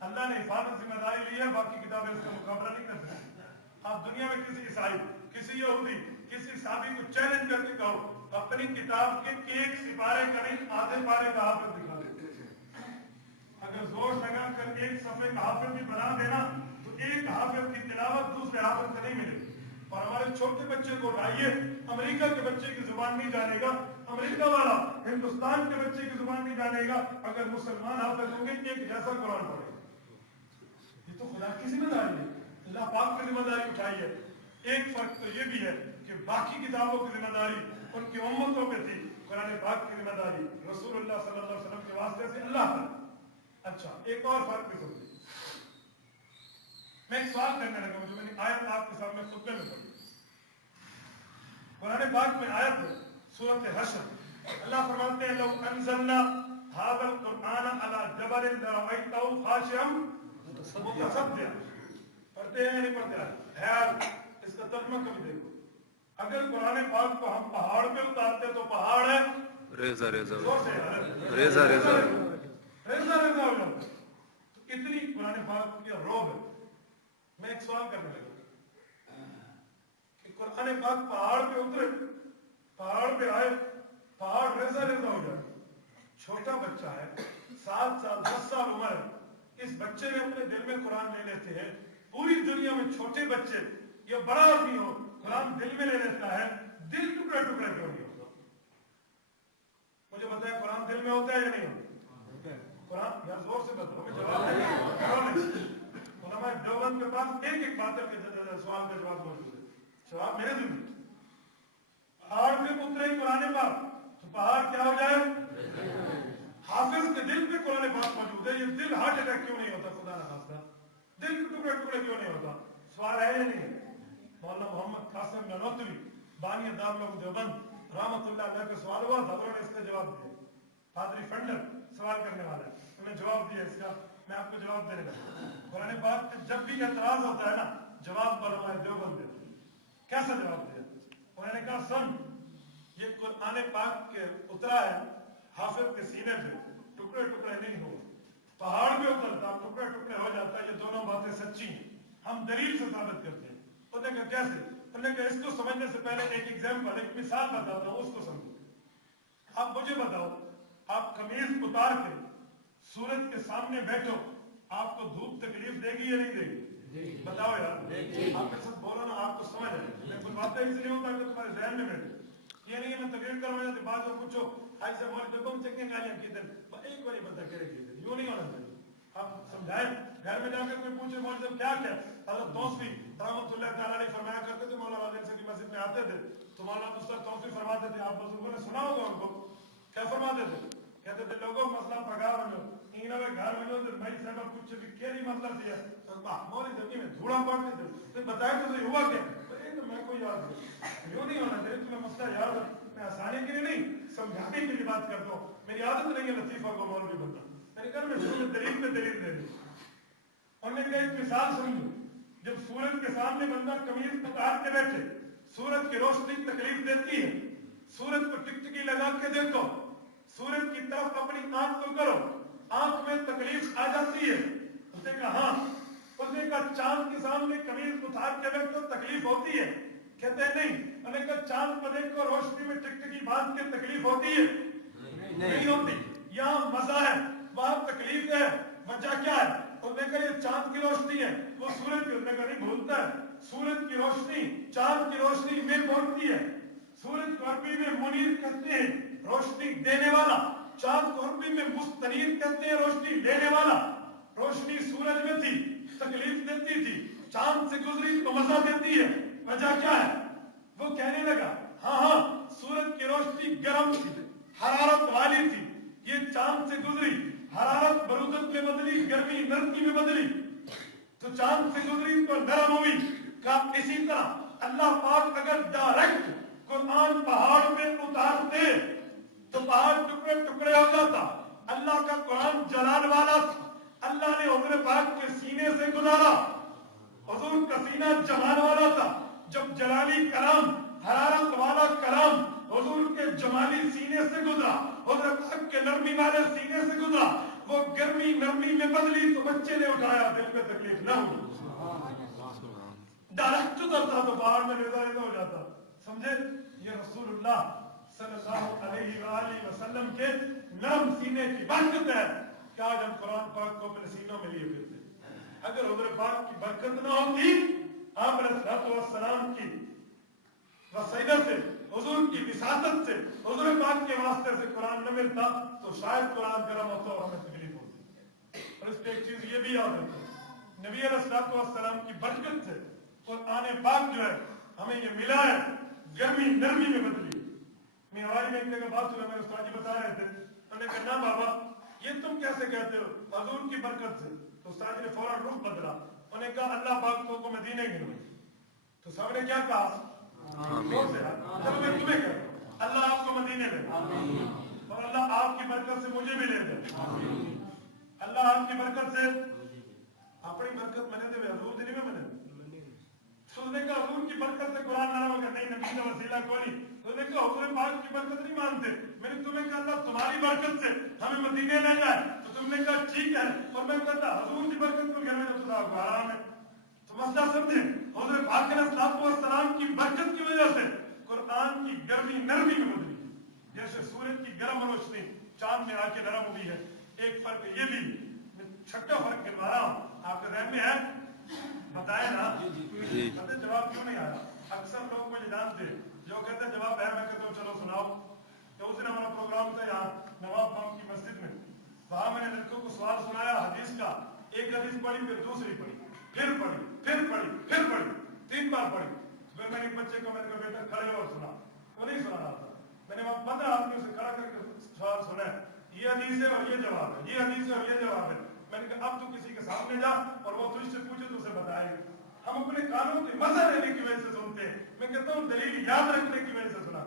اللہ نے حفاظت ذمہ داری لی ہے باقی کتابیں اس کا مقابلہ نہیں کر سکتی آپ دنیا میں کسی عیسائی کسی یہودی کسی صحابی کو چیلنج کر کے کہو اپنی کتاب کے ایک سپارے کا نہیں آدھے پارے کا حافظ دکھا دیتے اگر زور لگا کر ایک صفحے کا حافظ بھی بنا دینا تو ایک حافظ کی تلاوت دوسرے حافظ سے نہیں ملے اور ہمارے چھوٹے بچے کو اٹھائیے امریکہ کے بچے کی زبان نہیں جانے گا امریکہ والا ہندوستان کے بچے کی زبان نہیں جانے گا اگر مسلمان حافظ ہوں گے ایک جیسا قرآن پڑھے یہ تو خدا کی ذمہ داری ہے اللہ پاک کی ذمہ داری اٹھائی ہے ایک فرق تو یہ بھی ہے کہ باقی کتابوں کی ذمہ داری ان کی امتوں پہ تھی قرآن پاک کی ذمہ داری رسول اللہ صلی اللہ علیہ وسلم کے واسطے سے اللہ پر اچھا ایک اور فرق بھی سمجھے میں ایک سوال کرنے لگا جو میں نے آیت آپ کے سامنے خطبے میں پڑھی قرآن پاک میں آیت ہے سورۃ حشر اللہ فرماتے ہیں لو انزلنا هذا القرآن على جبل لرأيته خاشعا متصدعا پڑھتے ہیں نہیں پڑھتے ہیں خیر اس کا ترجمہ کبھی دیکھو اگر قرآن پاک کو ہم پہاڑ پہ اتارتے تو پہاڑ ہے ریزہ ریزہ ریزہ ریزہ ریزہ ریزہ ہو جاتا اتنی قرآن پاک کی روب ہے میں ایک سوال کرنے لگا کہ قرآن پاک پہاڑ پہ اترے پہاڑ پہ آئے پہاڑ ریزہ ریزہ ہو جائے چھوٹا بچہ ہے 7 سال 10 سال عمر ہے اس بچے نے اپنے دل میں قرآن لے لیتے ہیں پوری دنیا میں چھوٹے بچے یا بڑا آدمی ہو قرآن دل میں لے لیتا ہے دل ٹکڑے ٹکڑے کیوں نہیں ہوتا مجھے بتائیں قرآن دل میں ہوتا ہے یا نہیں ہوتا قرآن یار زور سے بتاؤ میں جواب علماء دیوبند کے پاس ایک ایک بات کے سوال کا جواب موجود ہے جواب میرے دل میں پہاڑ پہ اترے قرآن پاک تو پہاڑ کیا ہو جائے حافظ کے دل پہ قرآن پاک موجود ہے یہ دل ہارٹ اٹیک کیوں نہیں ہوتا خدا نخواستہ دل کے ٹکڑے ٹکڑے کیوں نہیں ہوتا سوال ہے یا نہیں مولانا محمد قاسم نانوتوی بانی دارالعلوم دیوبند رحمت اللہ علیہ کا سوال ہوا تھا انہوں نے اس کا جواب دیا پادری فنڈر سوال کرنے والا ہے انہوں نے جواب دیا اس کا میں آپ کو جواب دینے لگا قرآن پاک پہ جب بھی اعتراض ہوتا ہے نا جواب علماء دیوبند دیتے کیسا جواب دیا انہوں نے کہا سن یہ قرآن پاک کے اترا ہے حافظ کے سینے پہ ٹکڑے ٹکڑے نہیں ہو پہاڑ پہ اترتا ٹکڑے ٹکڑے ہو جاتا یہ دونوں باتیں سچی ہیں ہم دلیل سے ثابت کرتے ہیں انہوں نے کہا کیسے انہوں نے کہا اس کو سمجھنے سے پہلے ایک ایگزامپل ایک مثال بتاتا ہوں اس کو سمجھو آپ مجھے بتاؤ آپ قمیض اتار کے سورج کے سامنے بیٹھو آپ کو دھوپ تکلیف دے گی یا نہیں دے گی بتاؤ یار آپ کے ساتھ بولو نا آپ کو سمجھ ہے میں کچھ باتیں اس لیے ہوتا ہے کہ تمہارے ذہن میں بیٹھے یہ نہیں میں تقریر کروں جاتے بعد میں پوچھو آئی سے مول پہ کم چکنے گالیاں کی دن ایک بار بتا کرے کی دن یوں نہیں ہونا چاہیے آپ سمجھائیں گھر میں جا کر کوئی پوچھے مول صاحب کیا کیا حضرت توصفی رحمۃ اللہ تعالیٰ علیہ فرمایا کرتے تھے مولانا عالم سے کی مسجد میں آتے تھے تو مولانا دوسرا توصفی فرماتے تھے آپ بزرگوں نے سنا ہوگا ان کو کیا فرماتے تھے کہتے تھے لوگوں مسئلہ پگا بنو اینا میں گھر میں جو بھائی صاحب کچھ بھی کیری مسئلہ دیا مولوی زمین میں دھوڑا پاڑتے تھے تو بتائے تو صحیح ہوا کیا میں کوئی یاد نہیں یوں نہیں ہونا چاہیے تمہیں مسئلہ یاد ہے میں آسانی کے لیے نہیں سمجھانے کے لیے بات کرتا ہوں میری عادت نہیں ہے لطیفہ کو مولوی بننا میں نے کہا میں شروع میں دلیل پہ دلیل دے دوں انہوں نے کہا ایک مثال سمجھو جب سورج کے سامنے بندہ قمیض اتار کے بیٹھے سورج کی روشنی تکلیف دیتی ہے سورج کو ٹکٹکی لگا کے دیکھو سورج کی طرف اپنی آنکھ کو کرو آنکھ میں تکلیف آ جاتی ہے اس نے کہا ہاں اس نے کہا چاند کے سامنے قمیض اتار کے بیٹھو تکلیف ہوتی ہے کہتے ہیں نہیں انہوں نے کہا چاند کو دیکھ کر روشنی میں ٹکٹکی باندھ کے تکلیف ہوتی ہے نہیں ہوتی یہاں مزہ ہے وہاں تکلیف ہے وجہ کیا ہے انہوں نے کہا یہ چاند کی روشنی ہے وہ سورج کی انہوں نے کہا نہیں بھولتا ہے سورج کی روشنی چاند کی روشنی میں پہنچتی ہے سورج کو عربی میں منیر کہتے ہیں روشنی دینے والا چاند کو عربی میں مستنیر کہتے ہیں روشنی لینے والا روشنی سورج میں تھی تکلیف دیتی تھی چاند سے گزری تو مزہ دیتی ہے وجہ کیا ہے وہ کہنے لگا ہاں ہاں سورج کی روشنی گرم تھی حرارت والی تھی یہ چاند سے گزری حرارت برودت میں بدلی گرمی نرمی میں بدلی تو چاند سے گزری تو نرم ہوئی کہ اسی طرح اللہ پاک اگر ڈائریکٹ قرآن پہاڑ پہ اتارتے تو پہاڑ ٹکڑے ٹکڑے ہو جاتا اللہ کا قرآن جلال والا تھا اللہ نے حضرت پاک کے نرمی والے سینے سے گزرا، وہ گرمی نرمی میں بدلی تو بچے نے اٹھایا، دل میں تکلیف نہ ہوئی، ڈائریکٹ اترتا تو باہر میں ریزا ریزا ہو جاتا. سمجھے؟ یہ رسول اللہ صلی اللہ علیہ وآلہ وسلم کے نرم سینے کی برکت ہے کہ آج ہم قرآن پاک کو اپنے سینوں میں لیے پھرتے. اگر حضور پاک کی برکت نہ ہوتی، آپ علیہ السلام کی وسیلت سے، حضور کی وساطت سے، حضور پاک کے واسطے سے قرآن نہ ملتا تو شاید قرآن گرم ہوتا اور ہمیں تکلیف ہوتی. اور اس پہ ایک چیز یہ بھی یاد رکھو، نبی علیہ السلام کی برکت سے قرآن پاک جو ہے ہمیں یہ ملا ہے، گرمی نرمی میں بدلی. میں ہماری میں ایک جگہ بات ہوئی، میرے استاد جی بتا رہے تھے، انہوں نے کہا نا بابا یہ تم کیسے کہتے ہو؟ حضور کی برکت سے. تو استاد جی نے فوراً رخ بدلا، انہوں نے کہا اللہ پاک کو مدینے گئے. تو صاحب نے کیا کہا؟ چلو میں تمہیں کہتا ہوں اللہ آپ کو مدینے لے اور اللہ آپ کی برکت سے مجھے بھی لے دے. اللہ آپ کی برکت سے اپنی برکت منے دے، حضور دنی میں منے. تو نے کہا حضور کی برکت سے قرآن نہ ہوگا، نہیں نبی کا وسیلہ کوئی نہیں. تو نے کہا حضور پاک کی برکت نہیں مانتے. میں نے تمہیں کہا اللہ تمہاری برکت سے ہمیں مدینے لے جائے. تو تم نے کہا ٹھیک ہے، اور میں کہتا حضور کی برکت کو گھر میں تو خدا کو آرام ہے. تو مسئلہ سمجھے، حضور پاک علیہ السلام کی برکت کی وجہ سے قرآن کی گرمی نرمی میں بدلی. جیسے سورج کی گرم روشنی چاند میں آ کے نرم ہوئی ہے. ایک فرق یہ بھی، چھٹا فرق گنوا رہا ہوں، آپ کے ذہن میں ہے؟ بتائیں نا. جواب کیوں نہیں آ رہا؟ اکثر لوگ مجھے جانتے جو کہتے ہیں جواب ہے، میں کہتا ہوں چلو سناؤ. تو اس دن ہمارا پروگرام تھا یہاں نواب بام کی مسجد میں، وہاں میں نے لڑکوں کو سوال سنایا حدیث کا. ایک حدیث پڑھی، پھر دوسری پڑھی، پھر پڑھی، پھر پڑھی، پھر پڑھی، 3 بار پڑھی. پھر میں نے ایک بچے کو، میں نے کہا بیٹا کھڑے اور سنا. وہ نہیں سنا رہا تھا. میں نے وہاں 15 آدمیوں سے کھڑا کر کے سوال سنا ہے، یہ حدیث ہے اور یہ جواب ہے، یہ حدیث ہے اور یہ جواب ہے. میں نے کہا اب تو کسی کے سامنے جا اور وہ تجھ سے پوچھے تو اسے بتائے گا. ہم اپنے کانوں کے مزہ لینے کی وجہ سے سنتے ہیں. میں کہتا ہوں دلیل یاد رکھنے کی وجہ سے سنا.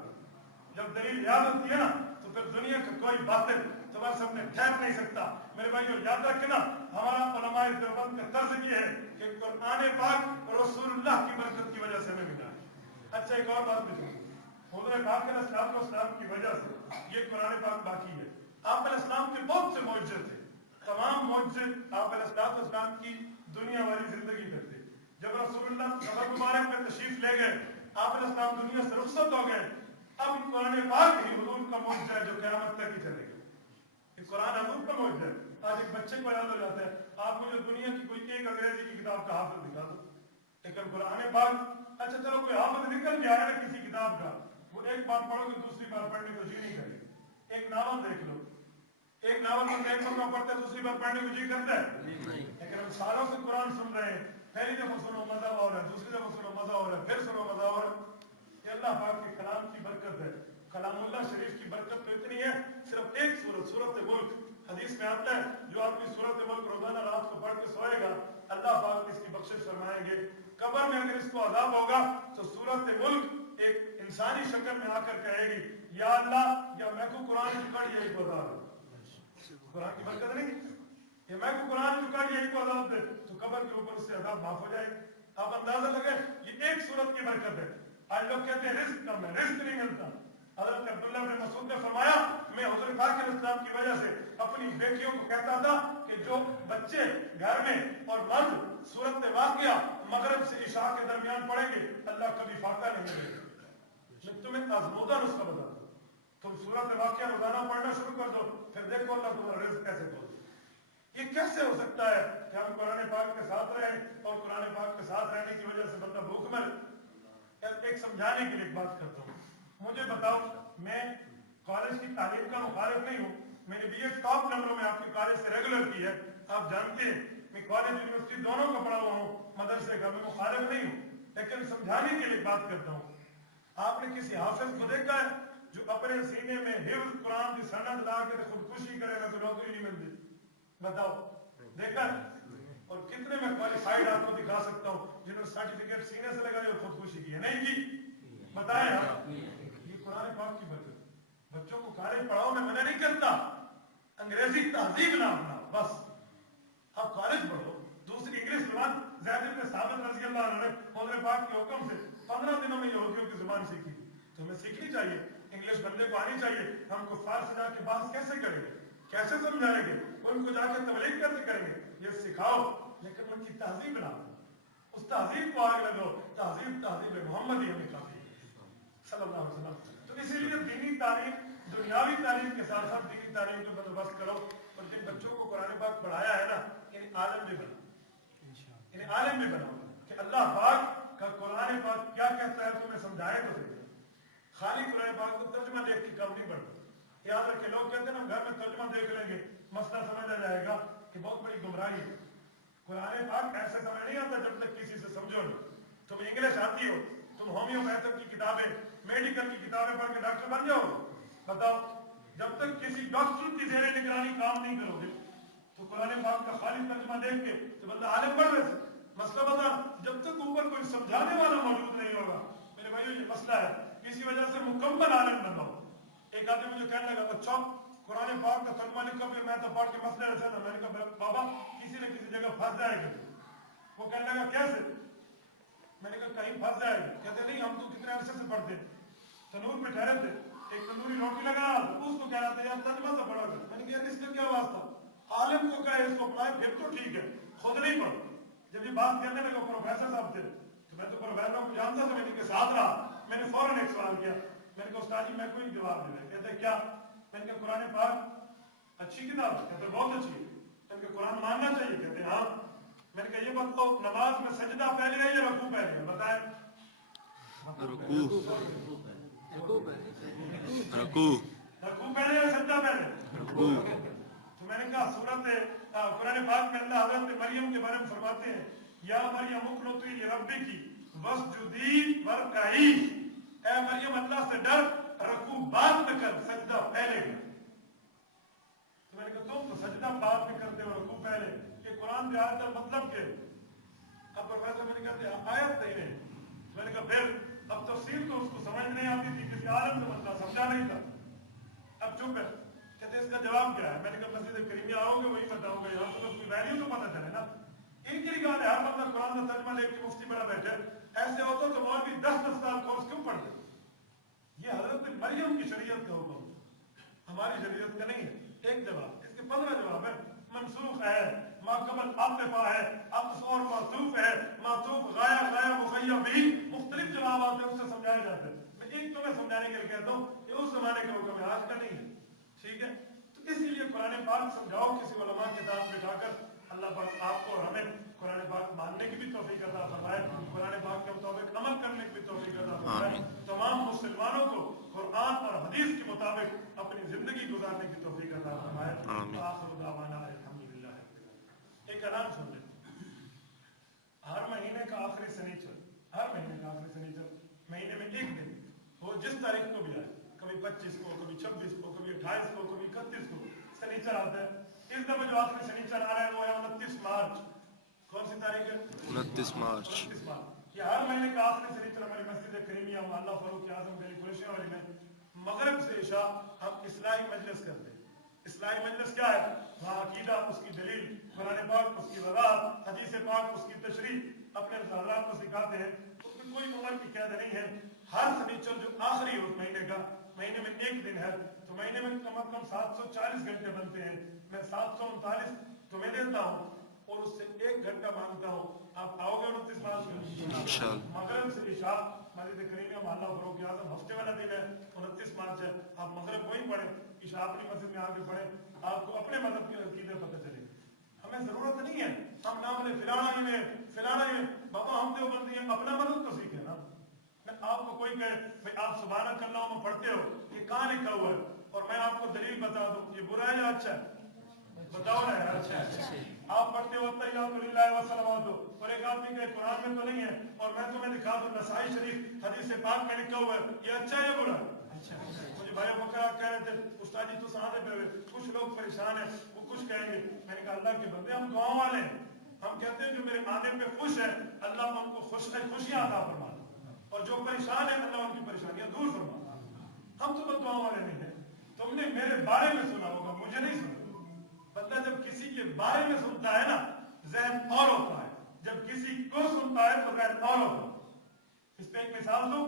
جب دلیل یاد ہوتی ہے نا تو پھر دنیا کا کوئی باطل تمہارے سامنے ٹھہر نہیں سکتا. میرے بھائیو یاد رکھنا، ہمارا علماء دیوبند کا طرز یہ ہے کہ قرآن پاک رسول اللہ کی برکت کی وجہ سے ہمیں ملا. اچھا ایک اور بات بھی سنو، حضور پاک علیہ السلام کی وجہ سے یہ قرآن پاک باقی ہے. آپ علیہ السلام کے بہت سے معجزے تھے، تمام معجزے آپ علیہ السلام کی دنیا والی زندگی میں تھے. جب رسول اللہ قبر مبارک میں تشریف لے گئے، آپ علیہ السلام دنیا سے رخصت ہو گئے. اب قرآن پاک ہی حضور کا معجزہ ہے جو قیامت تک ہی چلے گا. قرآن حضور کا معجزہ ہے. آج ایک بچے کو یاد ہو جاتا ہے، آپ مجھے دنیا کی کوئی ایک انگریزی کی کتاب کا حافظ دکھا دو، لیکن قرآن پاک اچھا چلو کوئی حافظ نکل گیا ہے کسی کتاب کا، وہ ایک بار پڑھو گے دوسری بار پڑھنے کو جی نہیں کرے. ایک ناول دیکھ لو، ایک ناول کو ایک مرتبہ پڑھتے دوسری بار پڑھنے کو جی کرتا ہے، لیکن ہم سالوں سے قرآن سن رہے ہیں. پہلی دفعہ سنو مزہ ہو رہا ہے، دوسری دفعہ سنو مزہ ہو رہا ہے، پھر سنو مزہ ہو رہا ہے. یہ اللہ پاک کے کلام کی برکت ہے. کلام اللہ شریف کی برکت تو اتنی ہے، صرف ایک سورت ملک حدیث میں آتا ہے جو آدمی سورت ملک روزانہ رات کو پڑھ کے سوئے گا اللہ پاک اس کی بخشش فرمائیں گے. قبر میں اگر اس کو عذاب ہوگا تو سورت ملک ایک انسانی شکل میں آ کر کہے گی یا اللہ یا میں کو قرآن کی پڑھ یہی کو عذاب ہے. قرآن کی برکت نہیں کہ میں کو قرآن کی پڑھ یہی کو عذاب دے تو قبر کے اوپر اس سے عذاب معاف ہو جائے. آپ اندازہ لگے یہ ایک سورت کی برکت ہے. آج لوگ کہتے ہیں رزق کم ہے، رزق نہیں ملتا. حضرت عبداللہ بن مسعود نے فرمایا میں حضور پاک علیہ السلام کی وجہ سے اپنی بیٹیوں کو کہتا تھا کہ جو بچے گھر میں اور مرد سورت واقعہ مغرب سے عشاء کے درمیان پڑھیں گے اللہ کبھی فاقہ نہیں ملے گا. میں تمہیں آزمودہ نسخہ بتا دوں، تم سورت واقعہ روزانہ پڑھنا شروع کر دو، پھر دیکھو اللہ تمہارا رزق کیسے کھول. یہ کیسے ہو سکتا ہے کہ ہم قرآن پاک کے ساتھ رہیں اور قرآن پاک کے ساتھ رہنے کی وجہ سے بندہ بھوک مرے. ایک سمجھانے کے لیے ایک بات کرتا ہوں. مجھے بتاؤ، میں کالج کی تعلیم کا مخالف نہیں ہوں، میں نے بی ایڈ ٹاپ نمبروں میں آپ کے کالج سے ریگولر کی ہے. آپ جانتے ہیں میں کالج یونیورسٹی دونوں کا پڑھا ہوا ہوں، مدرسے کا، میں مخالف نہیں ہوں. لیکن سمجھانے کے لیے بات کرتا ہوں. آپ نے کسی حافظ کو دیکھا ہے جو اپنے سینے میں حفظ قرآن کی سند لا کے خودکشی کرے گا تو نوکری نہیں ملتی؟ بتاؤ دیکھا؟ اور کتنے میں کوالیفائڈ آپ کو دکھا سکتا ہوں جنہوں نے سرٹیفکیٹ سینے سے لگا اور خودکشی کی ہے؟ نہیں کی. بتائیں آپ. یہ قرآن پاک کی برکت. بچوں کو کالج پڑھاؤ میں منع نہیں کرتا، انگریزی تہذیب نہ اپناؤ بس. آپ کالج پڑھو دوسری انگلش زبان. زید بن ثابت رضی اللہ عنہ نے حضور پاک کے حکم سے 15 دنوں میں یہودیوں کی زبان سیکھی، تو ہمیں سیکھنی چاہیے. انگلش بندے کو آنی چاہیے. ہم کفار سے جا کے بات کیسے کریں گے, کیسے سمجھائیں گے, ان کو جا کے تبلیغ کیسے کریں گے؟ یہ سکھاؤ, لیکن ان کی تہذیب بنا دو, اس تہذیب کو آگ لگاؤ. تہذیب محمد ہی ہمیں کافی ہے صلی اللہ علیہ وسلم. تو اسی لیے دینی تعلیم, دنیاوی تعلیم کے ساتھ ساتھ دینی تعلیم کا بندوبست کرو. اور جن بچوں کو قرآن پاک پڑھایا ہے نا, انہیں عالم بھی بناؤ, انہیں عالم بھی بناؤ کہ اللہ پاک کا قرآن پاک کیا کہتا ہے تمہیں سمجھائے تو صحیح. خالی قرآن پاک کو ترجمہ دیکھ کے کام نہیں پڑتا. یاد رکھے, لوگ کہتے ہیں نا گھر میں ترجمہ دیکھ لیں گے مسئلہ سمجھ آ جائے گا, کہ بہت بڑی گمراہی ہے. قرآن پاک ایسے سمجھ نہیں آتا جب تک کسی سے سمجھو نہیں. تم انگلش آتی ہو, تم ہومیوپیتھک کی کتابیں, میڈیکل کی کتابیں پڑھ کے ڈاکٹر بن جاؤ, بتاؤ. جب تک کسی ڈاکٹر کی زیر نگرانی کام نہیں کرو گے تو قرآن پاک کا خالی ترجمہ دیکھ کے تو بندہ عالم بن ویسے. مسئلہ بتا, جب تک اوپر کوئی سمجھانے والا موجود نہیں ہوگا. میرے بھائیو یہ مسئلہ ہے, اسی وجہ سے مکمل عالم بناؤ. ایک آدمی مجھے کہنے لگا, اچھا قرآن پاک کا ترجمہ لکھا, پھر میں تو پڑھ کے مسئلے ایسا تھا. میں نے کہا بابا کسی نہ کسی جگہ پھنس جائے گا. وہ کہنے لگا کیسے؟ میں نے کہا کہیں پھنس جائے گا. کہتے نہیں, ہم تو کتنے عرصے سے پڑھتے, تنور پہ ٹھہرے تھے, ایک تندوری روٹی لگا رہا تھا, اس کو کہہ رہا تھا یار ترجمہ سے پڑھا کر. میں نے کہا اس کا کیا واسطہ, عالم کو کہے اس کو اپنائے پھر تو ٹھیک ہے, خود نہیں پڑھو. جب یہ بات کہنے لگا پروفیسر صاحب تھے, تو میں تو پروفیسر کو جانتا تھا, میں نے ان کے ساتھ رہا. میں نے فوراً ایک سوال کیا, میں نے کہا استاد جی میں کوئی جواب دے رہے. کہتے کیا؟ میں نے کہا قرآن پاک اچھی کتاب ہے. کہتے بہت اچھی ہے. میں نے کہا قرآن ماننا چاہیے. کہتے ہاں. میں نے کہا یہ بتاؤ نماز میں سجدہ پہلے ہے یا رکوع پہلے ہے, بتائیں. رکوع پہلے یا سجدہ پہلے؟ تو میں نے کہا سورت قرآن پاک میں اللہ حضرت مریم کے بارے میں فرماتے ہیں, یا مریم اقنتی لربکی واسجدی وارکعی. اے مریم اللہ سے ڈر, رکوع بعد میں کر, سجدہ پہلے کر. تو میں نے کہا تم تو سجدہ بعد میں کرتے ہو, رکوع پہلے. یہ قرآن کی آیت کا مطلب کیا؟ اب پروفیسر میں نے کہا آیت نہیں ہے. میں نے کہا پھر اب تفسیر تو اس کو سمجھ نہیں آتی تھی, کسی عالم سے مسئلہ سمجھا نہیں تھا. اب چپ ہے. کہتے اس کا جواب کیا ہے؟ میں نے کہا مسجد کریمیہ آؤ گے وہی بتاؤ گے, یہاں تو کوئی ویلیو تو پتہ چلے نا. ایک ہی بات ہے, ہر بندہ قرآن کا ترجمہ دیکھ کے مفتی بڑا بیٹھے. ایسے ہوتا تو مولوی 10 سال کورس کیوں پڑھتے؟ یہ حضرت مریم کی شریعت کا حکم, ہماری شریعت کا نہیں ہے. ایک جواب, اس کے 15 جواب ہے. منسوخ ہے, ماقبل عاطفہ ہے, عطف اور معطوف ہے, معطوف غایا غایا مخیہ بھی, مختلف جوابات ہیں, اس سے سمجھایا جاتا ہے. میں ایک تمہیں سمجھانے کے لیے کہتا ہوں, یہ اس زمانے کا حکم ہے, آج کا نہیں ہے. ٹھیک ہے, تو اسی لیے قرآن پاک سمجھاؤ کسی علماء کے ساتھ بٹھا کر. اللہ پاک آپ کو اور ہمیں قرآن پاک ماننے کی بھی توفیق عطا فرمائے, قرآن پاک کے مطابق عمل کرنے کی بھی توفیق عطا فرمائے. تمام مسلمانوں کو قرآن اور حدیث کے مطابق اپنی زندگی گزارنے کی توفیق عطا فرمائے. آخر دعوانا الحمدللہ. ایک اعلان سن لیں, ہر مہینے کا آخری سنیچر, ہر مہینے کا آخری سنیچر, مہینے میں ایک دن, وہ جس تاریخ کو بھی آئے, کبھی 25 کو, کبھی 26 کو, کبھی 28 کو, کبھی 31 کو سنیچر آتا ہے. اس دفعہ جو آخری سنیچر آ رہا ہے وہ ہے 29 مارچ. کون سی تاریخ ہے؟ 29 مارچ. یہ ہر مہینے کا آخری سنیچر ہماری مسجد کریمیہ مولا فاروق اعظم گلی قریشی والی میں مغرب سے عشاء ہم اصلاحی مجلس کرتے ہیں. اصلاحی مجلس کیا ہے؟ وہاں عقیدہ, اس کی دلیل, قرآن پاک اس کی وضاحت, حدیث پاک اس کی تشریح اپنے حضرات کو سکھاتے ہیں. اس میں کوئی عمر کی قید نہیں ہے. ہر سنیچر جو آخری ہو مہینے کا, مہینے میں ایک دن ہے, تو مہینے میں کم از کم 740 گھنٹے بنتے ہیں. میں 739 تمہیں دیتا ہوں اور اس سے 1 گھنٹہ مانگتا ہوں. آپ آؤ گے 29 مارچ کو مغرب سے عشاء مسجد کریمیہ محلہ فاروق اعظم, ہفتے والا دن ہے, 29 مارچ ہے. آپ مغرب وہیں پڑھیں, عشاء اپنی مسجد میں آ کے پڑھیں, آپ کو اپنے مذہب کے عقیدے پتہ چلے. ہمیں ضرورت نہیں ہے ہم نام لے فلانا ہی میں, فلانا ہی میں. بابا ہم دیوبندی ہیں, اپنا مذہب تو سیکھیں نا. آپ کو کوئی کہے بھائی آپ سبحانک اللہم پڑھتے ہو, یہ کہاں لکھا ہوا ہے, اور میں آپ کو دلیل بتا دوں, یہ برا ہے یا اچھا ہے؟ بتاؤ نا یار. اچھا ہے. آپ پڑھتے ہو التحیات للہ والصلوات, اور ایک آدمی کہے قرآن میں تو نہیں ہے, اور میں تمہیں دکھا دوں نسائی شریف حدیث پاک میں لکھا ہوا ہے, یہ اچھا ہے یا برا ہے؟ مجھے بھائی بکرا کہہ رہے تھے استاد جی تو سہارے پہ ہوئے, کچھ لوگ پریشان ہیں, وہ کچھ کہیں گے. میں نے کہا اللہ کے بندے ہم دعاؤں والے ہیں, ہم کہتے ہیں جو میرے آنے پہ خوش ہے اللہ ان کو خوشیاں عطا فرما, اور جو پریشان ہے اللہ ان کی پریشانیاں دور فرما. ہم تو بس دعاؤں والے نہیں ہیں. تم نے میرے بارے میں سنا ہوگا, مجھے نہیں سنا. بندہ جب کسی کے بارے میں سنتا ہے نا ذہن اور ہوتا ہے, جب کسی کو سنتا ہے تو ذہن اور ہوتا ہے. اس پہ ایک مثال دوں.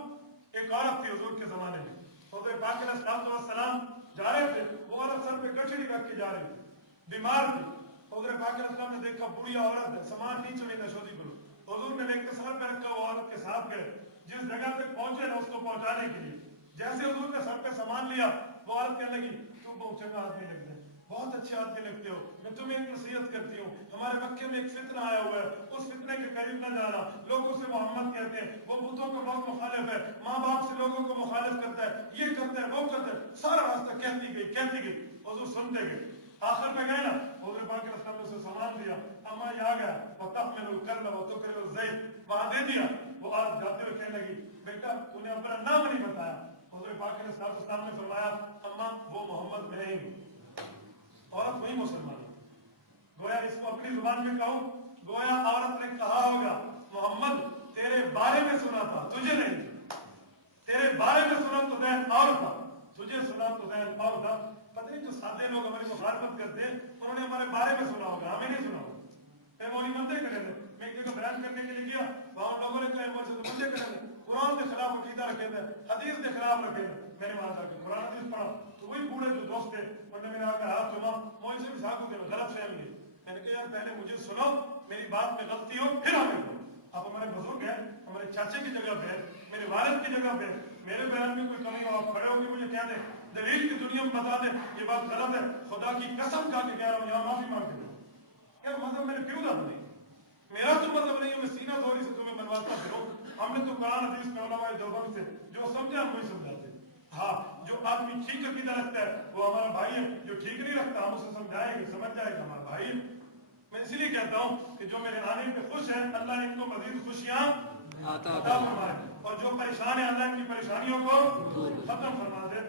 ایک عورت تھی حضور کے زمانے میں, حضور پاک علیہ الصلوۃ والسلام جا رہے تھے, وہ عورت سر پہ گٹھڑی رکھ کے جا رہی تھی, بیمار تھی. حضور پاک علیہ السلام نے دیکھا بوڑھی عورت ہے, سامان نہیں چلے شودی کرو. حضور نے لے کے سر پہ رکھا, وہ عورت کے ساتھ گئے جس جگہ تک پہنچے نا اس کو پہنچانے کے لیے. جیسے حضور نے سر پہ سامان لیا, وہ عورت کہنے لگی تم بہت چنگا آدمی لگتے ہیں, بہت اچھے آدمی لگتے ہو, میں تمہیں ایک نصیحت کرتی ہوں, ہمارے مکے میں ایک فتنہ آیا ہوا ہے, اس فتنے کے قریب نہ جانا. لوگ اسے محمد کہتے ہیں, وہ بتوں کو بہت مخالف ہے, ماں باپ سے لوگوں کو مخالف کرتا ہے, یہ کرتا ہے وہ کرتا ہے, سارا راستہ کہتی گئی. حضور سنتے گئے. آخر میں گئے نا, حضور پاک علیہ السلام نے اسے سامان دیا, اما یہ آ گیا, وَتَحْمِلُ الْكَلَّ وَتُقْرِلُ الزَّيْتِ, وہاں دے دیا. وہ آج جاتے ہوئے کہنے لگی بیٹا تو نے اپنا نام نہیں بتایا. حضور پاک علیہ السلام نے فرمایا اما وہ محمد میں ہی ہوں. عورت وہی مسلمان ہے. گویا اس کو اپنی زبان میں کہوں, گویا عورت نے کہا ہوگا محمد تیرے بارے میں سنا تھا, تجھے نہیں. تیرے بارے میں سنا تو ذہن اور تھا, تجھے سنا تو ذہن اور تھا. پتہ نہیں جو سادے لوگ ہماری مخالفت کرتے ہیں انہوں نے ہمارے بارے میں سنا ہوگا, ہمیں نہیں سنا ہوگا. مولوی بندے کرے تھے, میں ایک جگہ بیان کرنے کے لیے گیا, وہاں لوگوں نے کہا مجھ سے تو بندے کرے تھے, قرآن کے خلاف عقیدہ رکھے تھے, حدیث کے خلاف رکھے تھے. میں نے وہاں جا کے قرآن حدیث پڑھا تو وہی بوڑھے جو دوست تھے انہوں نے میرے آ کر ہاتھ چوما, مجھ سے بھی ساکھو کے غلط فہم لیے. میں نے کہا یار پہلے مجھے سنو, میری بات میں غلطی ہو پھر ہمیں کرو. آپ ہمارے بزرگ ہیں, ہمارے چاچے کی جگہ پہ, میرے والد کی جگہ پہ, میرے بیان میں کوئی کمی ہو آپ کھڑے ہو کے مجھے کہہ دیں, دلیل کی دنیا میں بتا دیں یہ بات غلط ہے, خدا کی قسم کھا کے کہہ رہا ہوں یہاں معافی مانگ کے دوں. کیا مذہب میرے کیوں نہ بنے, میرا تو مذہب نہیں ہے میں سینہ دوری سے تمہیں منواتا پھروں. ہم نے تو قرآن حدیث میں علماء دیوبند سے جو سمجھا ہم وہی سمجھاتے. ہاں جو آدمی ٹھیک عقیدہ رکھتا ہے وہ ہمارا بھائی ہے, جو ٹھیک نہیں رکھتا ہم اسے سمجھائیں گے, سمجھ جائے گا ہمارا بھائی. میں اسی لیے کہتا ہوں کہ جو میرے آنے پہ خوش ہیں اللہ ان کو مزید خوشیاں عطا فرمائے, اور جو پریشان ہیں اللہ ان کی پریشانیوں کو ختم فرما دے.